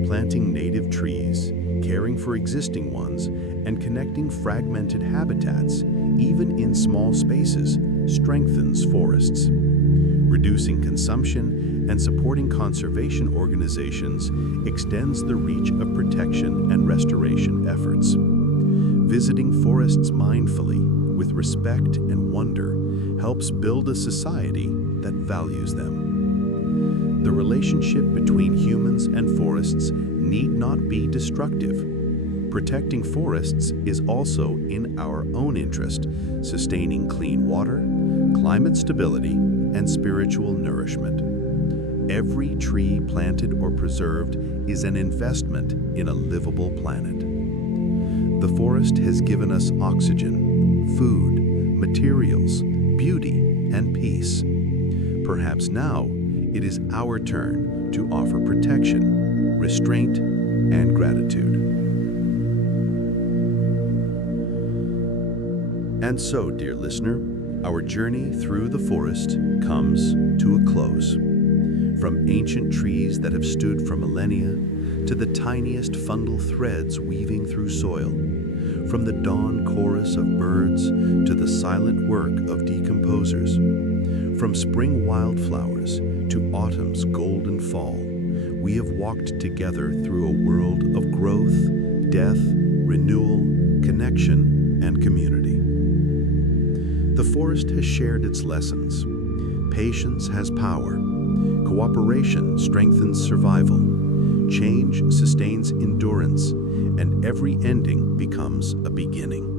Planting native trees, caring for existing ones, and connecting fragmented habitats, even in small spaces, strengthens forests. Reducing consumption and supporting conservation organizations extends the reach of protection and restoration efforts. Visiting forests mindfully, with respect and wonder, helps build a society that values them. The relationship between humans and forests need not be destructive. Protecting forests is also in our own interest, sustaining clean water, climate stability, and spiritual nourishment. Every tree planted or preserved is an investment in a livable planet. The forest has given us oxygen, food, materials, beauty, and peace. Perhaps now it is our turn to offer protection, restraint, and gratitude. And so, dear listener, our journey through the forest comes to a close. From ancient trees that have stood for millennia to the tiniest fundal threads weaving through soil, from the dawn chorus of birds to the silent work of decomposers, from spring wildflowers to autumn's golden fall, we have walked together through a world of growth, death, renewal, connection, and community. The forest has shared its lessons. Patience has power. Cooperation strengthens survival. Change sustains endurance, and every ending becomes a beginning.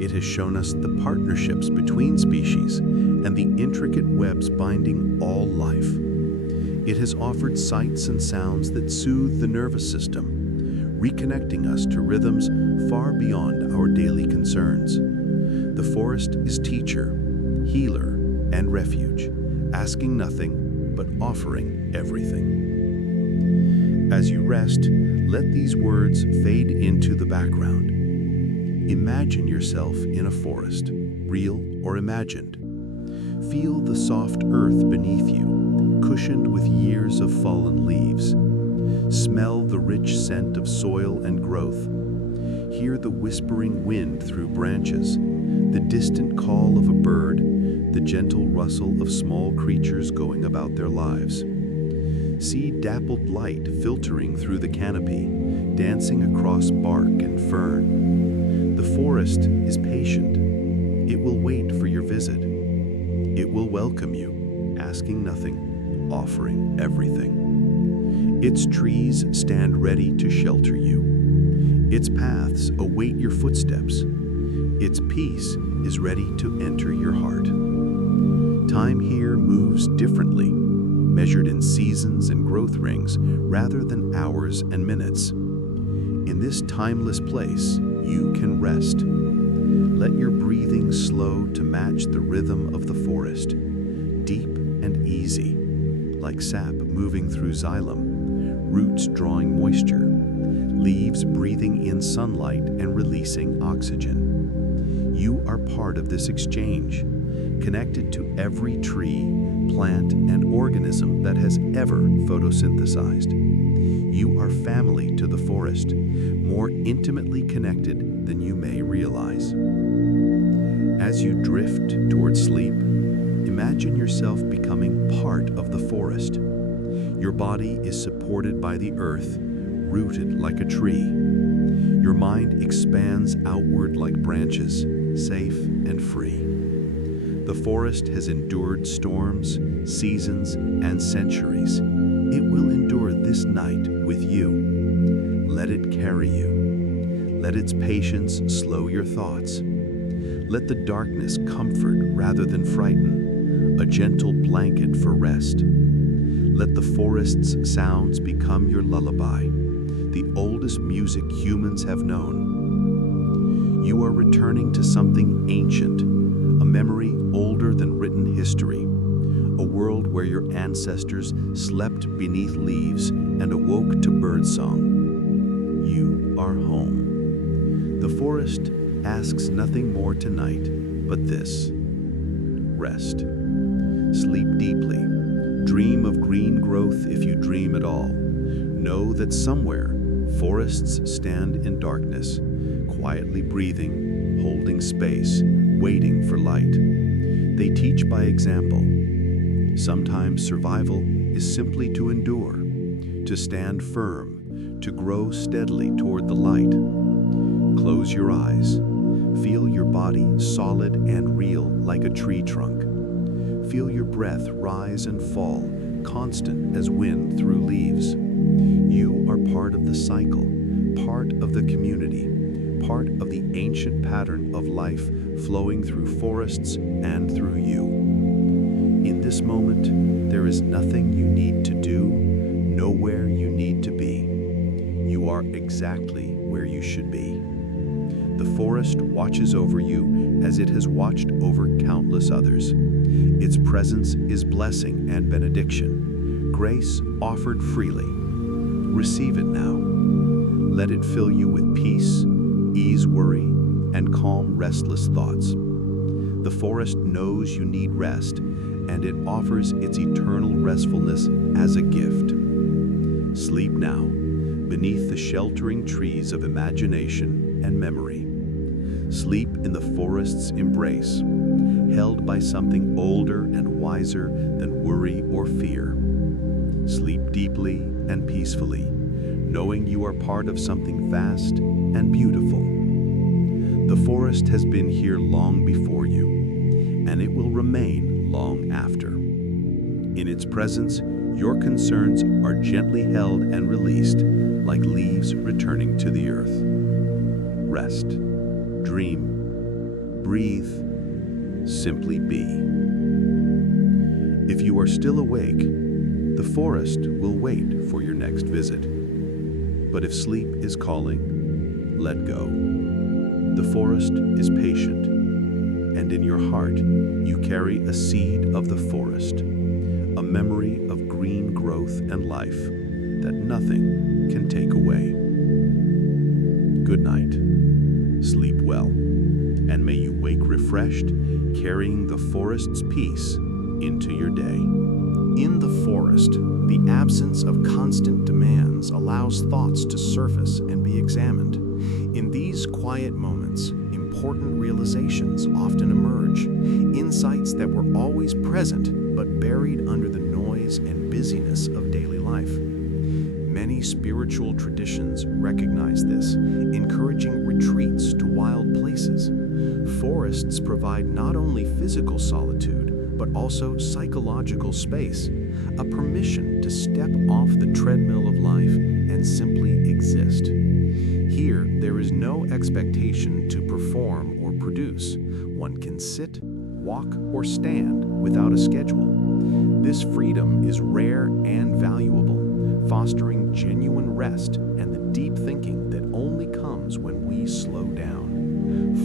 It has shown us the partnerships between species and the intricate webs binding all life. It has offered sights and sounds that soothe the nervous system, reconnecting us to rhythms far beyond our daily concerns. The forest is teacher, healer, and refuge, asking nothing but offering everything. As you rest, let these words fade into the background. Imagine yourself in a forest, real or imagined. Feel the soft earth beneath you, cushioned with years of fallen leaves. Smell the rich scent of soil and growth. Hear the whispering wind through branches, the distant call of a bird, the gentle rustle of small creatures going about their lives. See dappled light filtering through the canopy, dancing across bark and fern. The forest is patient. It will wait for your visit. It will welcome you, asking nothing, offering everything. Its trees stand ready to shelter you. Its paths await your footsteps. Its peace is ready to enter your heart. Time here moves differently, measured in seasons and growth rings rather than hours and minutes. In this timeless place, you can rest. Let your breathing slow to match the rhythm of the forest, deep and easy, like sap moving through xylem, roots drawing moisture, leaves breathing in sunlight and releasing oxygen. You are part of this exchange, connected to every tree, plant, and organism that has ever photosynthesized. You are family to the forest, more intimately connected than you may realize. As you drift toward sleep, imagine yourself becoming part of the forest. Your body is supported by the earth, rooted like a tree. Your mind expands outward like branches, safe and free. The forest has endured storms, seasons, and centuries. It will endure this night with you. Let it carry you. Let its patience slow your thoughts. Let the darkness comfort rather than frighten, a gentle blanket for rest. Let the forest's sounds become your lullaby, the oldest music humans have known. You are returning to something ancient, a memory older than written history, a world where your ancestors slept beneath leaves and awoke to birdsong. You are home. The forest asks nothing more tonight but this: rest. Sleep deeply. Dream of green growth if you dream at all. Know that somewhere, forests stand in darkness, quietly breathing, holding space, waiting for light. They teach by example. Sometimes survival is simply to endure, to stand firm, to grow steadily toward the light. Close your eyes. Feel your body solid and real like a tree trunk. Feel your breath rise and fall, constant as wind through leaves. You are part of the cycle, part of the community, part of the ancient pattern of life flowing through forests and through you. In this moment, there is nothing you need to do, nowhere you need to be. You are exactly where you should be. The forest watches over you as it has watched over countless others. Its presence is blessing and benediction, grace offered freely. Receive it now. Let it fill you with peace, ease worry, and calm restless thoughts. The forest knows you need rest, and it offers its eternal restfulness as a gift. Sleep now, beneath the sheltering trees of imagination and memory. Sleep in the forest's embrace, held by something older and wiser than worry or fear. Sleep deeply and peacefully, knowing you are part of something vast and beautiful. The forest has been here long before you, and it will remain long after. In its presence, your concerns are gently held and released, like leaves returning to the earth. Rest, dream, breathe, simply be. If you are still awake, the forest will wait for your next visit. But if sleep is calling, let go. The forest is patient, and in your heart you carry a seed of the forest, a memory of green growth and life that nothing can take away. Good night. Sleep well, and may you wake refreshed, carrying the forest's peace into your day. In the forest, the absence of constant demands allows thoughts to surface and be examined. In these quiet moments, important realizations often emerge, insights that were always present but buried under the noise and busyness of daily life. Many spiritual traditions recognize this, encouraging retreats to wild places. Forests provide not only physical solitude, but also psychological space, a permission to step off the treadmill of life and simply exist. Here, there is no expectation to perform or produce. One can sit, walk, or stand without a schedule. This freedom is rare and valuable, fostering genuine rest and the deep thinking that only comes when we slow down.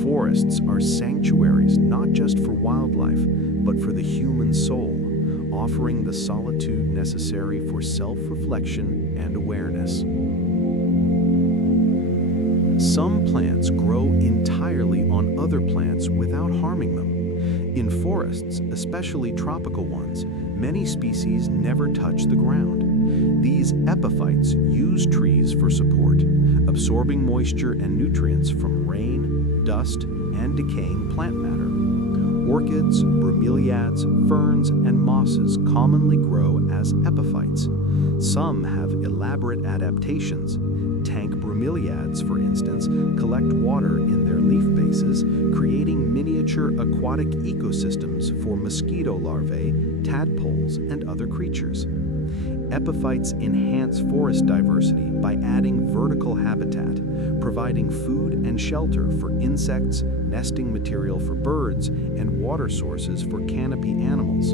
Forests are sanctuaries not just for wildlife, but for the human soul, offering the solitude necessary for self-reflection and awareness. Some plants grow entirely on other plants without harming them. In forests, especially tropical ones, many species never touch the ground. These epiphytes use trees for support, absorbing moisture and nutrients from rain, dust, and decaying plant matter. Orchids, bromeliads, ferns, and mosses commonly grow as epiphytes. Some have elaborate adaptations. Tank bromeliads, for instance, collect water in their leaf bases, creating miniature aquatic ecosystems for mosquito larvae, tadpoles, and other creatures. Epiphytes enhance forest diversity by adding vertical habitat, providing food and shelter for insects, nesting material for birds, and water sources for canopy animals.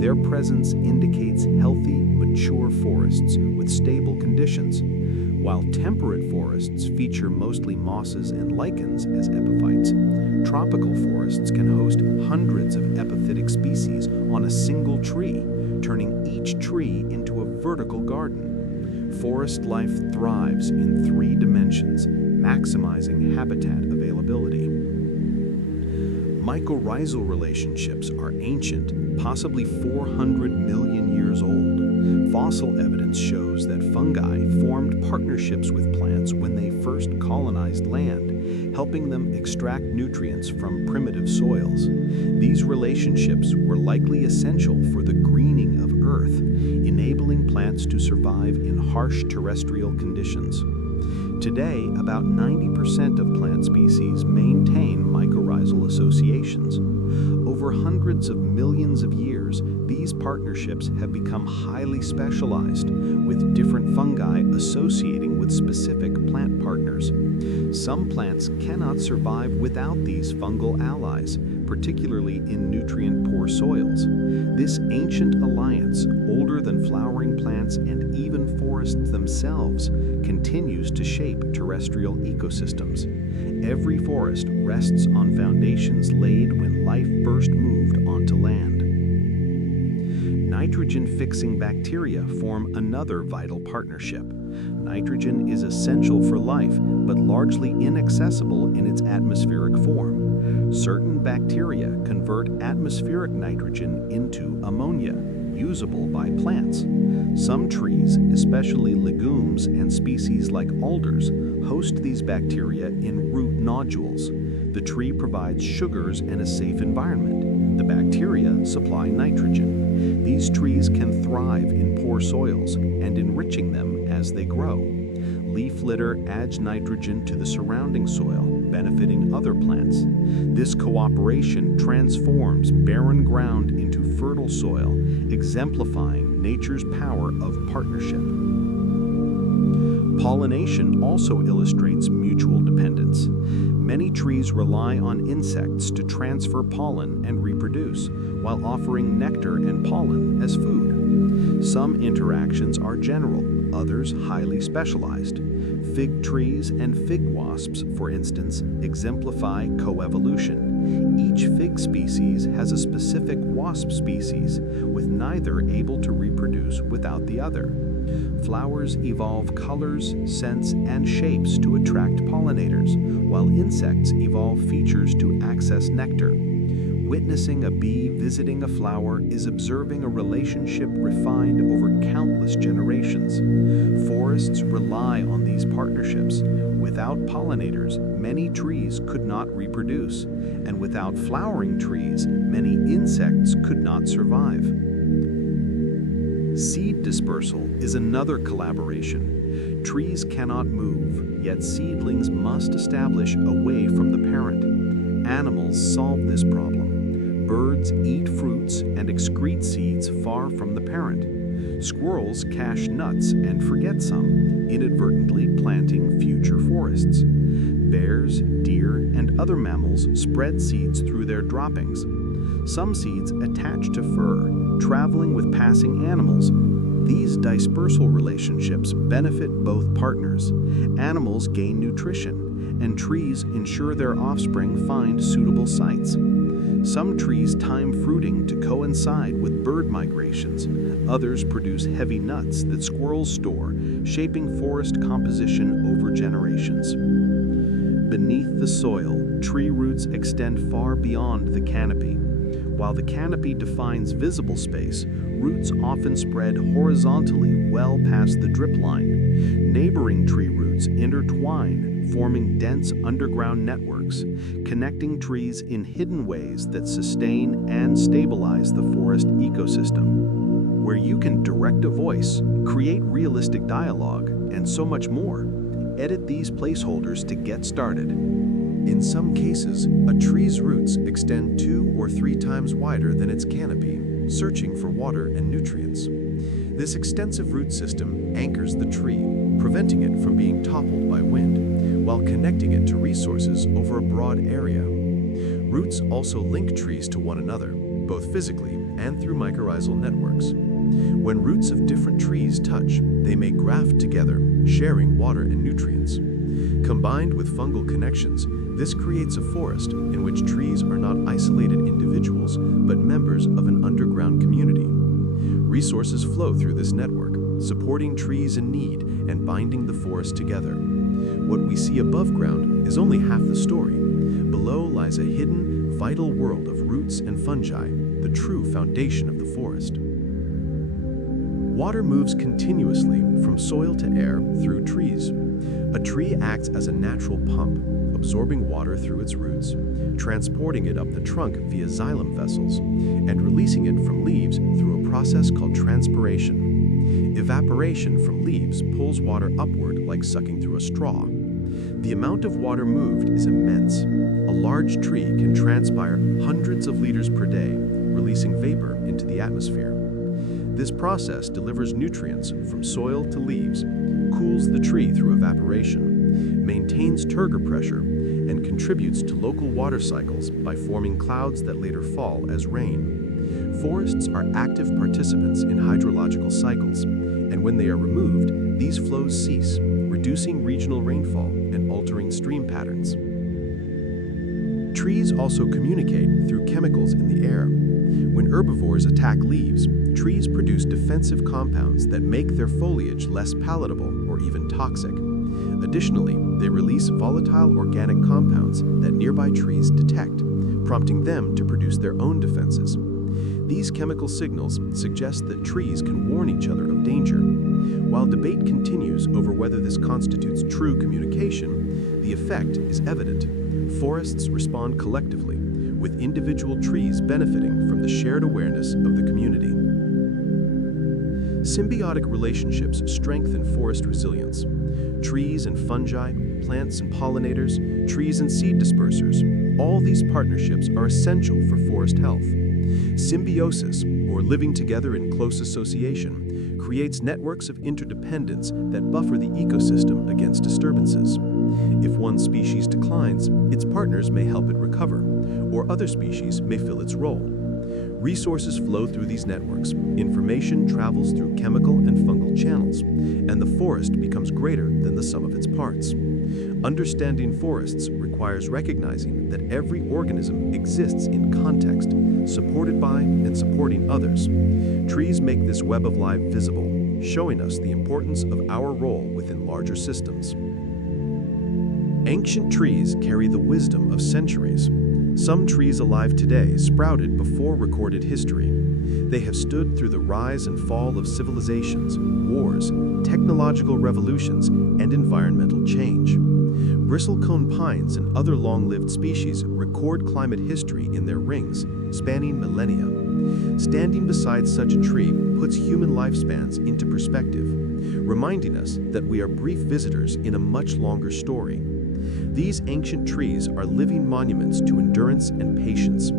Their presence indicates healthy, mature forests with stable conditions, while temperate forests feature mostly mosses and lichens as epiphytes. Tropical forests can host hundreds of epiphytic species on a single tree, turning each tree into a vertical garden. Forest life thrives in 3 dimensions, maximizing habitat availability. Mycorrhizal relationships are ancient, possibly 400 million years old. Fossil evidence shows that fungi formed partnerships with plants when they first colonized land, helping them extract nutrients from primitive soils. These relationships were likely essential for the greening of Earth, earth, enabling plants to survive in harsh terrestrial conditions. Today, about 90% of plant species maintain mycorrhizal associations. Over hundreds of millions of years, these partnerships have become highly specialized, with different fungi associating with specific plant partners. Some plants cannot survive without these fungal allies, particularly in nutrient-poor soils. This ancient alliance, older than flowering plants and even forests themselves, continues to shape terrestrial ecosystems. Every forest rests on foundations laid when life first moved onto land. Nitrogen-fixing bacteria form another vital partnership. Nitrogen is essential for life, but largely inaccessible in its atmospheric form. Certain bacteria convert atmospheric nitrogen into ammonia, usable by plants. Some trees, especially legumes and species like alders, host these bacteria in root nodules. The tree provides sugars and a safe environment. The bacteria supply nitrogen. These trees can thrive in poor soils and enriching them as they grow. Leaf litter adds nitrogen to the surrounding soil, benefiting other plants. This cooperation transforms barren ground into fertile soil, exemplifying nature's power of partnership. Pollination also illustrates mutual dependence. Many trees rely on insects to transfer pollen and reproduce, while offering nectar and pollen as food. Some interactions are general, others highly specialized. Fig trees and fig wasps, for instance, exemplify coevolution. Each fig species has a specific wasp species, with neither able to reproduce without the other. Flowers evolve colors, scents, and shapes to attract pollinators, while insects evolve features to access nectar. Witnessing a bee visiting a flower is observing a relationship refined over countless generations. Forests rely on these partnerships. Without pollinators, many trees could not reproduce, and without flowering trees, many insects could not survive. Seed dispersal is another collaboration. Trees cannot move, yet seedlings must establish away from the parent. Animals solve this problem. Birds eat fruits and excrete seeds far from the parent. Squirrels cache nuts and forget some, inadvertently planting future forests. Bears, deer, and other mammals spread seeds through their droppings. Some seeds attach to fur, traveling with passing animals. These dispersal relationships benefit both partners. Animals gain nutrition, and trees ensure their offspring find suitable sites. Some trees time fruiting to coincide with bird migrations. Others produce heavy nuts that squirrels store, shaping forest composition over generations. Beneath the soil, tree roots extend far beyond the canopy. While the canopy defines visible space, roots often spread horizontally well past the drip line. Neighboring tree roots intertwine, forming dense underground networks, connecting trees in hidden ways that sustain and stabilize the forest ecosystem. Where you can direct a voice, create realistic dialogue, and so much more. Edit these placeholders to get started. In some cases, a tree's roots extend 2 or 3 times wider than its canopy, searching for water and nutrients. This extensive root system anchors the tree, preventing it from being toppled by wind, while connecting it to resources over a broad area. Roots also link trees to one another, both physically and through mycorrhizal networks. When roots of different trees touch, they may graft together, sharing water and nutrients. Combined with fungal connections, this creates a forest in which trees are not isolated individuals, but members of an underground community. Resources flow through this network, supporting trees in need and binding the forest together. What we see above ground is only half the story. Below lies a hidden, vital world of roots and fungi, the true foundation of the forest. Water moves continuously from soil to air through trees. A tree acts as a natural pump, absorbing water through its roots, transporting it up the trunk via xylem vessels, and releasing it from leaves through a process called transpiration. Evaporation from leaves pulls water upward like sucking through a straw. The amount of water moved is immense. A large tree can transpire hundreds of liters per day, releasing vapor into the atmosphere. This process delivers nutrients from soil to leaves, cools the tree through evaporation, maintains turgor pressure, and contributes to local water cycles by forming clouds that later fall as rain. Forests are active participants in hydrological cycles, and when they are removed, these flows cease, reducing regional rainfall and altering stream patterns. Trees also communicate through chemicals in the air. When herbivores attack leaves, trees produce defensive compounds that make their foliage less palatable or even toxic. Additionally, they release volatile organic compounds that nearby trees detect, prompting them to produce their own defenses. These chemical signals suggest that trees can warn each other of danger. While debate continues over whether this constitutes true communication, the effect is evident. Forests respond collectively, with individual trees benefiting from the shared awareness of the community. Symbiotic relationships strengthen forest resilience. Trees and fungi, plants and pollinators, trees and seed dispersers, all these partnerships are essential for forest health. Symbiosis, or living together in close association, creates networks of interdependence that buffer the ecosystem against disturbances. If one species declines, its partners may help it recover, or other species may fill its role. Resources flow through these networks, information travels through chemical and fungal channels, and the forest becomes greater than the sum of its parts. Understanding forests requires recognizing that every organism exists in context, supported by and supporting others. Trees make this web of life visible, showing us the importance of our role within larger systems. Ancient trees carry the wisdom of centuries. Some trees alive today sprouted before recorded history. They have stood through the rise and fall of civilizations, wars, technological revolutions, and environmental change. Bristlecone pines and other long-lived species record climate history in their rings, spanning millennia. Standing beside such a tree puts human lifespans into perspective, reminding us that we are brief visitors in a much longer story. These ancient trees are living monuments to endurance and patience,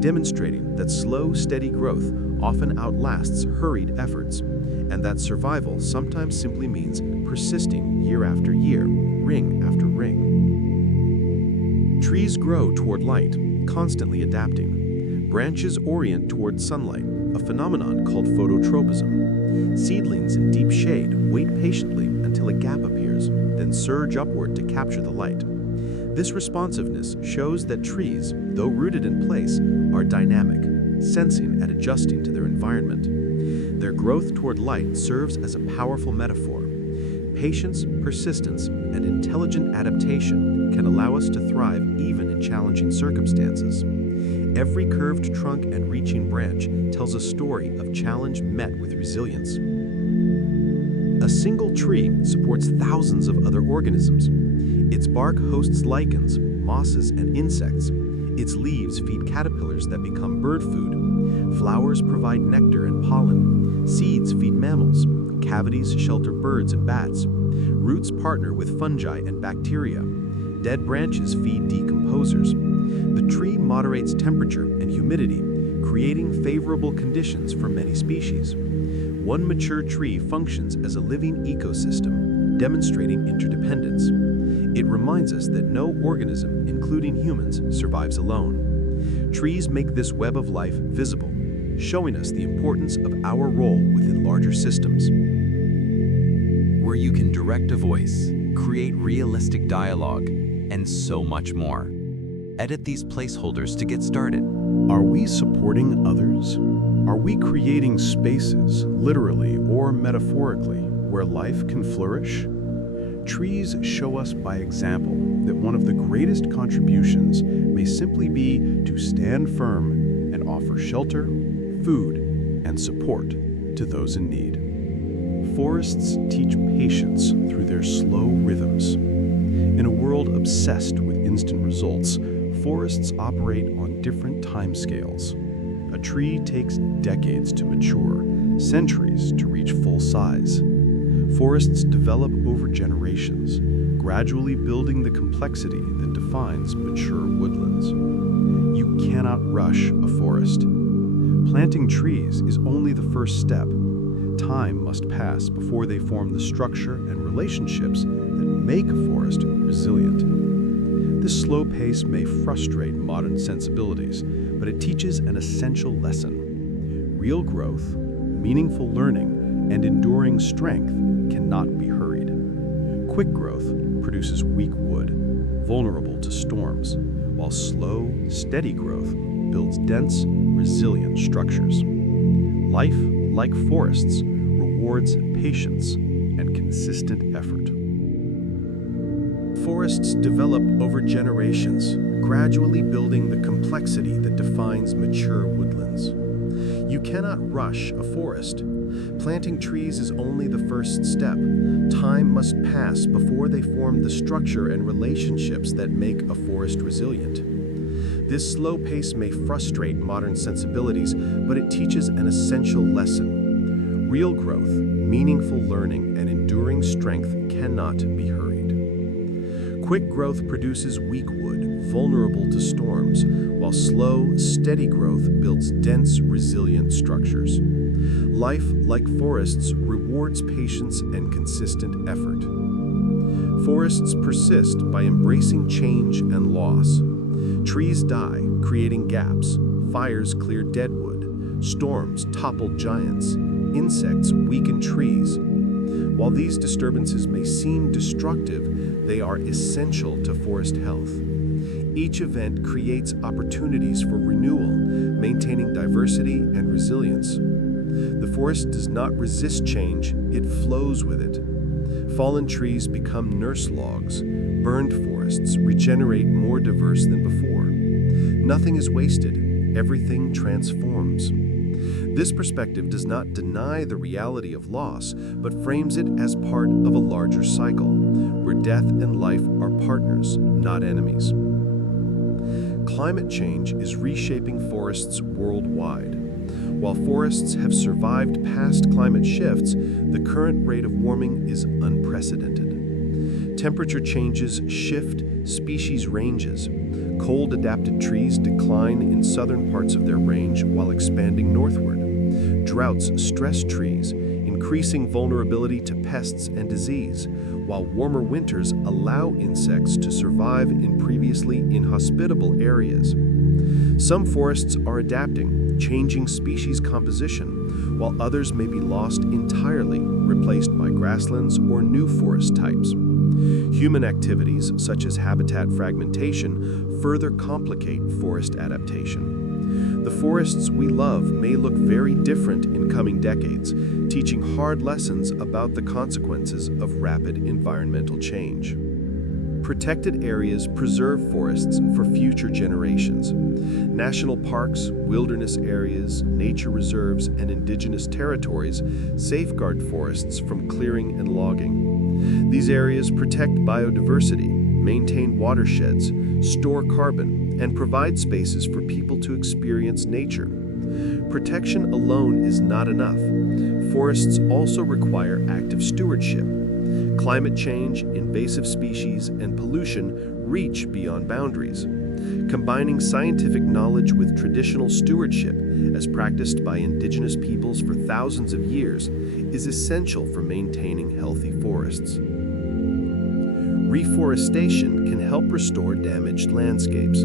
demonstrating that slow, steady growth often outlasts hurried efforts, and that survival sometimes simply means persisting year after year, ring after ring. Trees grow toward light, constantly adapting. Branches orient toward sunlight, a phenomenon called phototropism. Seedlings in deep shade wait patiently until a gap appears, then surge upward to capture the light. This responsiveness shows that trees, though rooted in place, are dynamic, sensing and adjusting to their environment. Their growth toward light serves as a powerful metaphor. Patience, persistence, and intelligent adaptation can allow us to thrive even in challenging circumstances. Every curved trunk and reaching branch tells a story of challenge met with resilience. A single tree supports thousands of other organisms. Its bark hosts lichens, mosses, and insects. Its leaves feed caterpillars that become bird food. Flowers provide nectar and pollen. Seeds feed mammals. Cavities shelter birds and bats. Roots partner with fungi and bacteria. Dead branches feed decomposers. The tree moderates temperature and humidity, creating favorable conditions for many species. One mature tree functions as a living ecosystem, demonstrating interdependence. It reminds us that no organism, including humans, survives alone. Trees make this web of life visible, showing us the importance of our role within larger systems. Where you can direct a voice, create realistic dialogue, and so much more. Edit these placeholders to get started. Are we supporting others? Are we creating spaces, literally or metaphorically, where life can flourish? Trees show us by example that one of the greatest contributions may simply be to stand firm and offer shelter, food, and support to those in need. Forests teach patience through their slow rhythms. In a world obsessed with instant results, forests operate on different timescales. A tree takes decades to mature, centuries to reach full size. Forests develop over generations, gradually building the complexity that defines mature woodlands. You cannot rush a forest. Planting trees is only the first step. Time must pass before they form the structure and relationships that make a forest resilient. This slow pace may frustrate modern sensibilities, but it teaches an essential lesson. Real growth, meaningful learning, and enduring strength cannot be hurried. Quick growth produces weak wood, vulnerable to storms, while slow, steady growth builds dense, resilient structures. Life, like forests, rewards patience and consistent effort. Forests develop over generations, gradually building the complexity that defines mature woodlands. You cannot rush a forest. Planting trees is only the first step. Time must pass before they form the structure and relationships that make a forest resilient. This slow pace may frustrate modern sensibilities, but it teaches an essential lesson. Real growth, meaningful learning, and enduring strength cannot be hurried. Quick growth produces weak wood, vulnerable to storms, while slow, steady growth builds dense, resilient structures. Life, like forests, rewards patience and consistent effort. Forests persist by embracing change and loss. Trees die, creating gaps. Fires clear deadwood. Storms topple giants. Insects weaken trees. While these disturbances may seem destructive, they are essential to forest health. Each event creates opportunities for renewal, maintaining diversity and resilience. The forest does not resist change, it flows with it. Fallen trees become nurse logs. Burned forests regenerate more diverse than before. Nothing is wasted, everything transforms. This perspective does not deny the reality of loss, but frames it as part of a larger cycle, where death and life are partners, not enemies. Climate change is reshaping forests worldwide. While forests have survived past climate shifts, the current rate of warming is unprecedented. Temperature changes shift species ranges. Cold-adapted trees decline in southern parts of their range while expanding northward. Droughts stress trees, increasing vulnerability to pests and disease, while warmer winters allow insects to survive in previously inhospitable areas. Some forests are adapting, changing species composition, while others may be lost entirely, replaced by grasslands or new forest types. Human activities, such as habitat fragmentation, further complicate forest adaptation. The forests we love may look very different in coming decades, teaching hard lessons about the consequences of rapid environmental change. Protected areas preserve forests for future generations. National parks, wilderness areas, nature reserves, and indigenous territories safeguard forests from clearing and logging. These areas protect biodiversity, maintain watersheds, store carbon, and provide spaces for people to experience nature. Protection alone is not enough. Forests also require active stewardship. Climate change, invasive species, and pollution reach beyond boundaries. Combining scientific knowledge with traditional stewardship, as practiced by indigenous peoples for thousands of years, is essential for maintaining healthy forests. Reforestation can help restore damaged landscapes.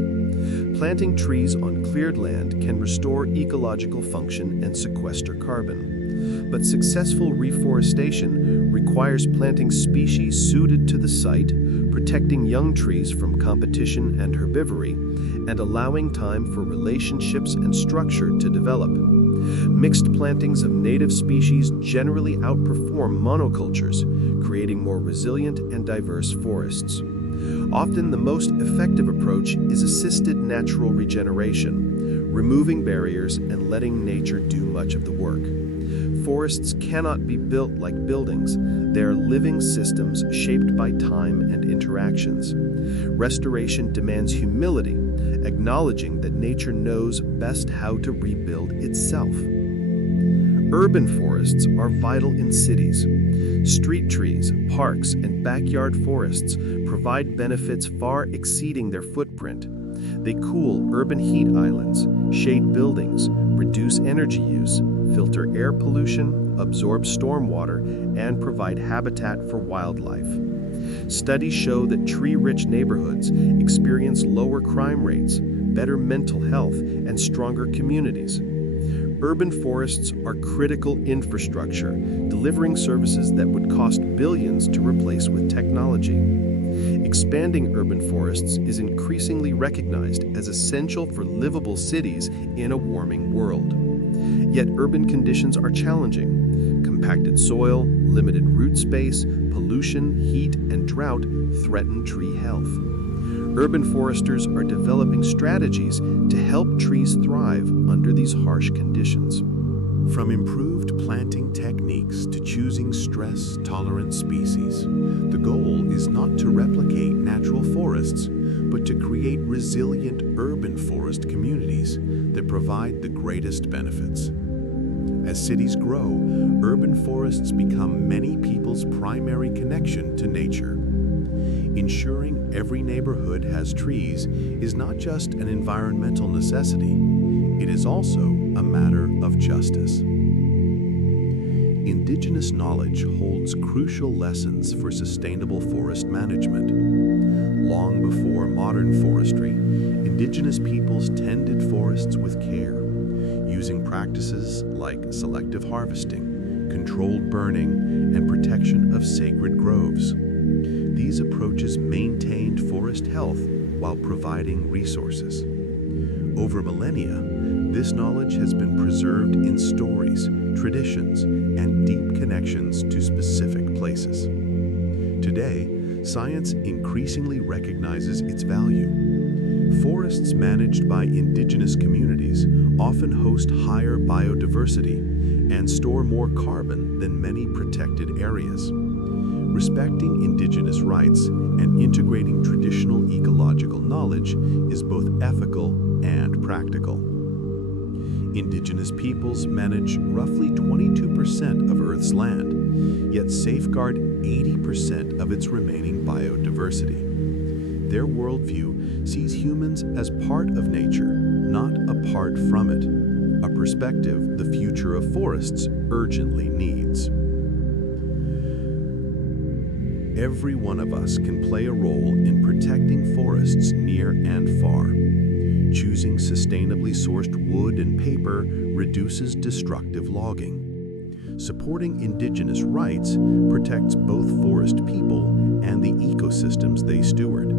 Planting trees on cleared land can restore ecological function and sequester carbon. But successful reforestation requires planting species suited to the site, protecting young trees from competition and herbivory, and allowing time for relationships and structure to develop. Mixed plantings of native species generally outperform monocultures, creating more resilient and diverse forests. Often the most effective approach is assisted natural regeneration, removing barriers and letting nature do much of the work. Forests cannot be built like buildings. They are living systems shaped by time and interactions. Restoration demands humility, acknowledging that nature knows best how to rebuild itself. Urban forests are vital in cities. Street trees, parks, and backyard forests provide benefits far exceeding their footprint. They cool urban heat islands, shade buildings, reduce energy use, filter air pollution, absorb stormwater, and provide habitat for wildlife. Studies show that tree-rich neighborhoods experience lower crime rates, better mental health, and stronger communities. Urban forests are critical infrastructure, delivering services that would cost billions to replace with technology. Expanding urban forests is increasingly recognized as essential for livable cities in a warming world. Yet urban conditions are challenging. Compacted soil, limited root space, pollution, heat, and drought threaten tree health. Urban foresters are developing strategies to help trees thrive under these harsh conditions. From improved planting techniques to choosing stress-tolerant species, the goal is not to replicate natural forests, but to create resilient urban forest communities that provide the greatest benefits. As cities grow, urban forests become many people's primary connection to nature. Ensuring every neighborhood has trees is not just an environmental necessity, it is also a matter of justice. Indigenous knowledge holds crucial lessons for sustainable forest management. Long before modern forestry, indigenous peoples tended forests with care, using practices like selective harvesting, controlled burning, and protection of sacred groves. These approaches maintained forest health while providing resources. Over millennia, this knowledge has been preserved in stories, traditions, and deep connections to specific places. Today, science increasingly recognizes its value. Forests managed by indigenous communities often host higher biodiversity and store more carbon than many protected areas. Respecting indigenous rights and integrating traditional ecological knowledge is both ethical and practical. Indigenous peoples manage roughly 22% of Earth's land, yet safeguard 80% of its remaining biodiversity. Their worldview sees humans as part of nature, not apart from it, a perspective the future of forests urgently needs. Every one of us can play a role in protecting forests near and far. Choosing sustainably sourced wood and paper reduces destructive logging. Supporting indigenous rights protects both forest people and the ecosystems they steward.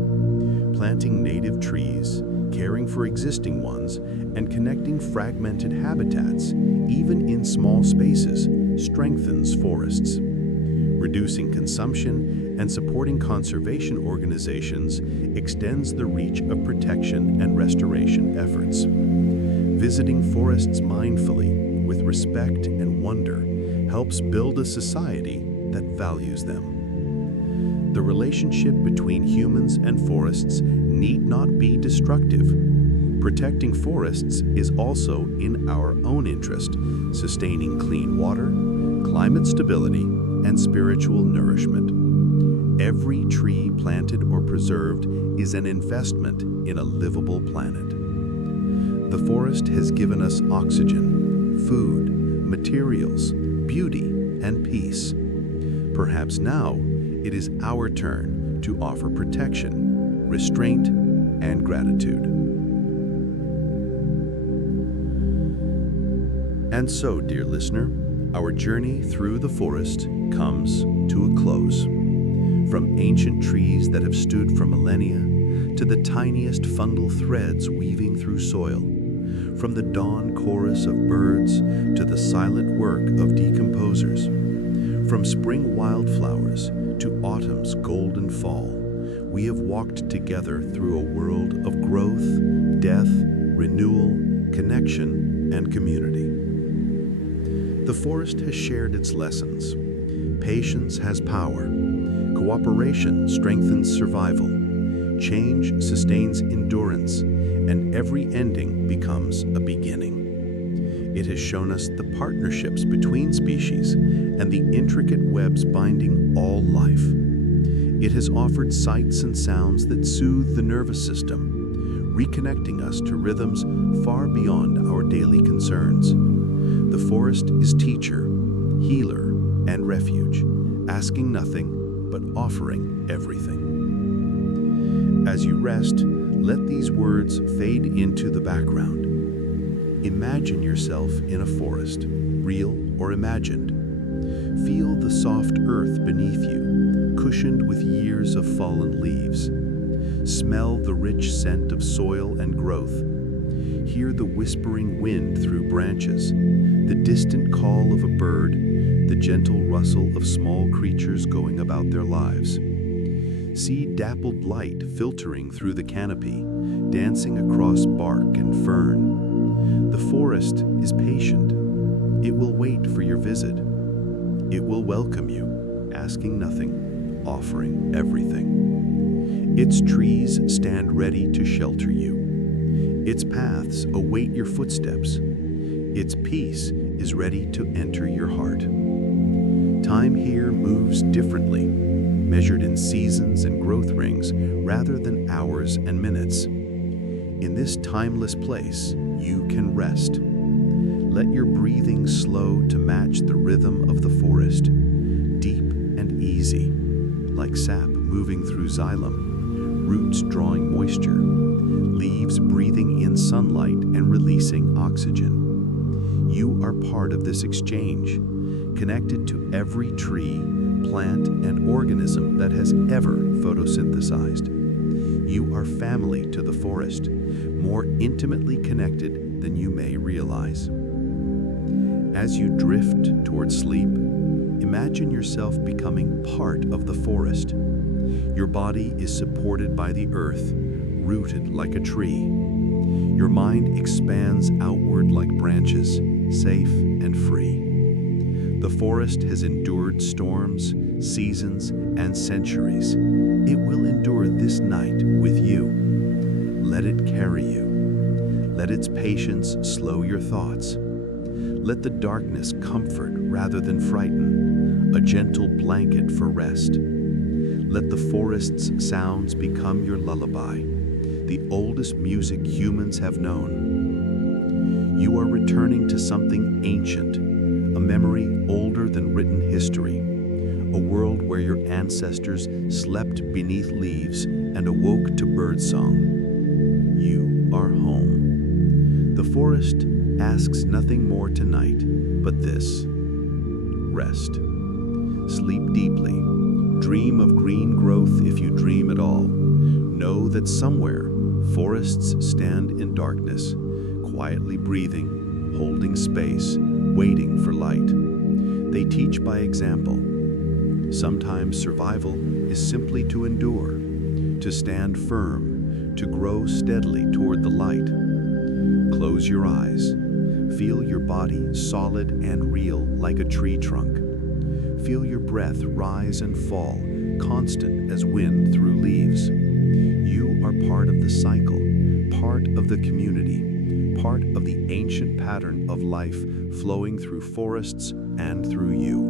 Planting native trees, caring for existing ones, and connecting fragmented habitats, even in small spaces, strengthens forests. Reducing consumption and supporting conservation organizations extends the reach of protection and restoration efforts. Visiting forests mindfully, with respect and wonder, helps build a society that values them. The relationship between humans and forests need not be destructive. Protecting forests is also in our own interest, sustaining clean water, climate stability, and spiritual nourishment. Every tree planted or preserved is an investment in a livable planet. The forest has given us oxygen, food, materials, beauty, and peace. Perhaps now it is our turn to offer protection, restraint, and gratitude. And so, dear listener, our journey through the forest comes to a close. From ancient trees that have stood for millennia to the tiniest fundal threads weaving through soil, from the dawn chorus of birds to the silent work of decomposers, from spring wildflowers to autumn's golden fall, we have walked together through a world of growth, death, renewal, connection, and community. The forest has shared its lessons. Patience has power. Cooperation strengthens survival. Change sustains endurance, and every ending becomes a beginning. It has shown us the partnerships between species and the intricate webs binding all life. It has offered sights and sounds that soothe the nervous system, reconnecting us to rhythms far beyond our daily concerns. The forest is teacher, healer, and refuge, asking nothing but offering everything. As you rest, let these words fade into the background. Imagine yourself in a forest, real or imagined. Feel the soft earth beneath you, cushioned with years of fallen leaves. Smell the rich scent of soil and growth. Hear the whispering wind through branches, the distant call of a bird, the gentle rustle of small creatures going about their lives. See dappled light filtering through the canopy, dancing across bark and fern. The forest is patient. It will wait for your visit. It will welcome you, asking nothing, offering everything. Its trees stand ready to shelter you. Its paths await your footsteps. Its peace is ready to enter your heart. Time here moves differently, measured in seasons and growth rings rather than hours and minutes. In this timeless place, you can rest. Let your breathing slow to match the rhythm of the forest, deep and easy, like sap moving through xylem, roots drawing moisture, leaves breathing in sunlight and releasing oxygen. You are part of this exchange, connected to every tree, plant, and organism that has ever photosynthesized. You are family to the forest, more intimately connected than you may realize. As you drift toward sleep, imagine yourself becoming part of the forest. Your body is supported by the earth, rooted like a tree. Your mind expands outward like branches, safe and free. The forest has endured storms, seasons, and centuries. It will endure this night with you. Let it carry you. Let its patience slow your thoughts. Let the darkness comfort rather than frighten, a gentle blanket for rest. Let the forest's sounds become your lullaby, the oldest music humans have known. You are returning to something ancient, a memory older than written history, a world where your ancestors slept beneath leaves and awoke to birdsong. You are home. The forest asks nothing more tonight but this: rest. Sleep deeply. Dream of green growth if you dream at all. Know that somewhere, forests stand in darkness, quietly breathing, holding space, waiting for light. They teach by example. Sometimes survival is simply to endure, to stand firm, to grow steadily toward the light. Close your eyes. Feel your body solid and real like a tree trunk. Feel your breath rise and fall, constant as wind through leaves. You are part of the cycle, part of the community, part of the ancient pattern of life flowing through forests and through you.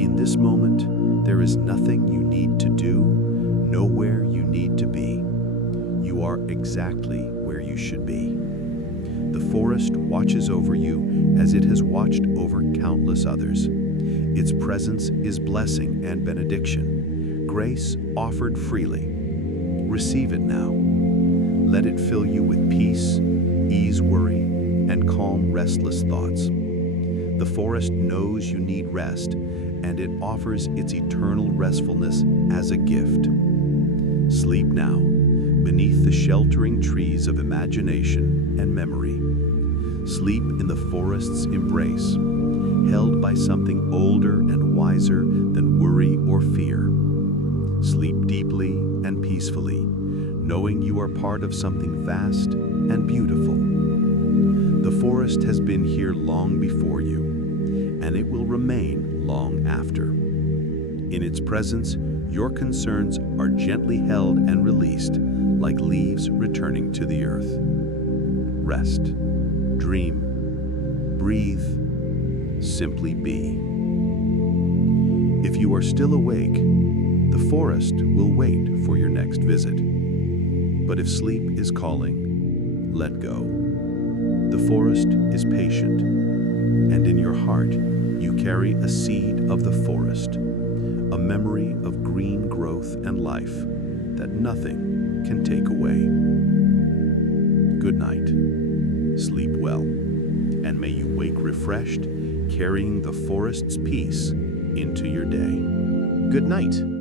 In this moment, there is nothing you need to do, nowhere you need to be. You are exactly where you should be. The forest watches over you as it has watched over countless others. Its presence is blessing and benediction, grace offered freely. Receive it now. Let it fill you with peace, ease worry, and calm restless thoughts. The forest knows you need rest, and it offers its eternal restfulness as a gift. Sleep now, beneath the sheltering trees of imagination and memory. Sleep in the forest's embrace, held by something older and wiser than worry or fear. Sleep deeply and peacefully, knowing you are part of something vast and beautiful. The forest has been here long before you. and it will remain long after. In its presence, your concerns are gently held and released, like leaves returning to the earth. Rest, dream, breathe, simply be. If you are still awake, the forest will wait for your next visit. But if sleep is calling, let go. The forest is patient, and in your heart, you carry a seed of the forest, a memory of green growth and life that nothing can take away. Good night. Sleep well, and may you wake refreshed, carrying the forest's peace into your day. Good night.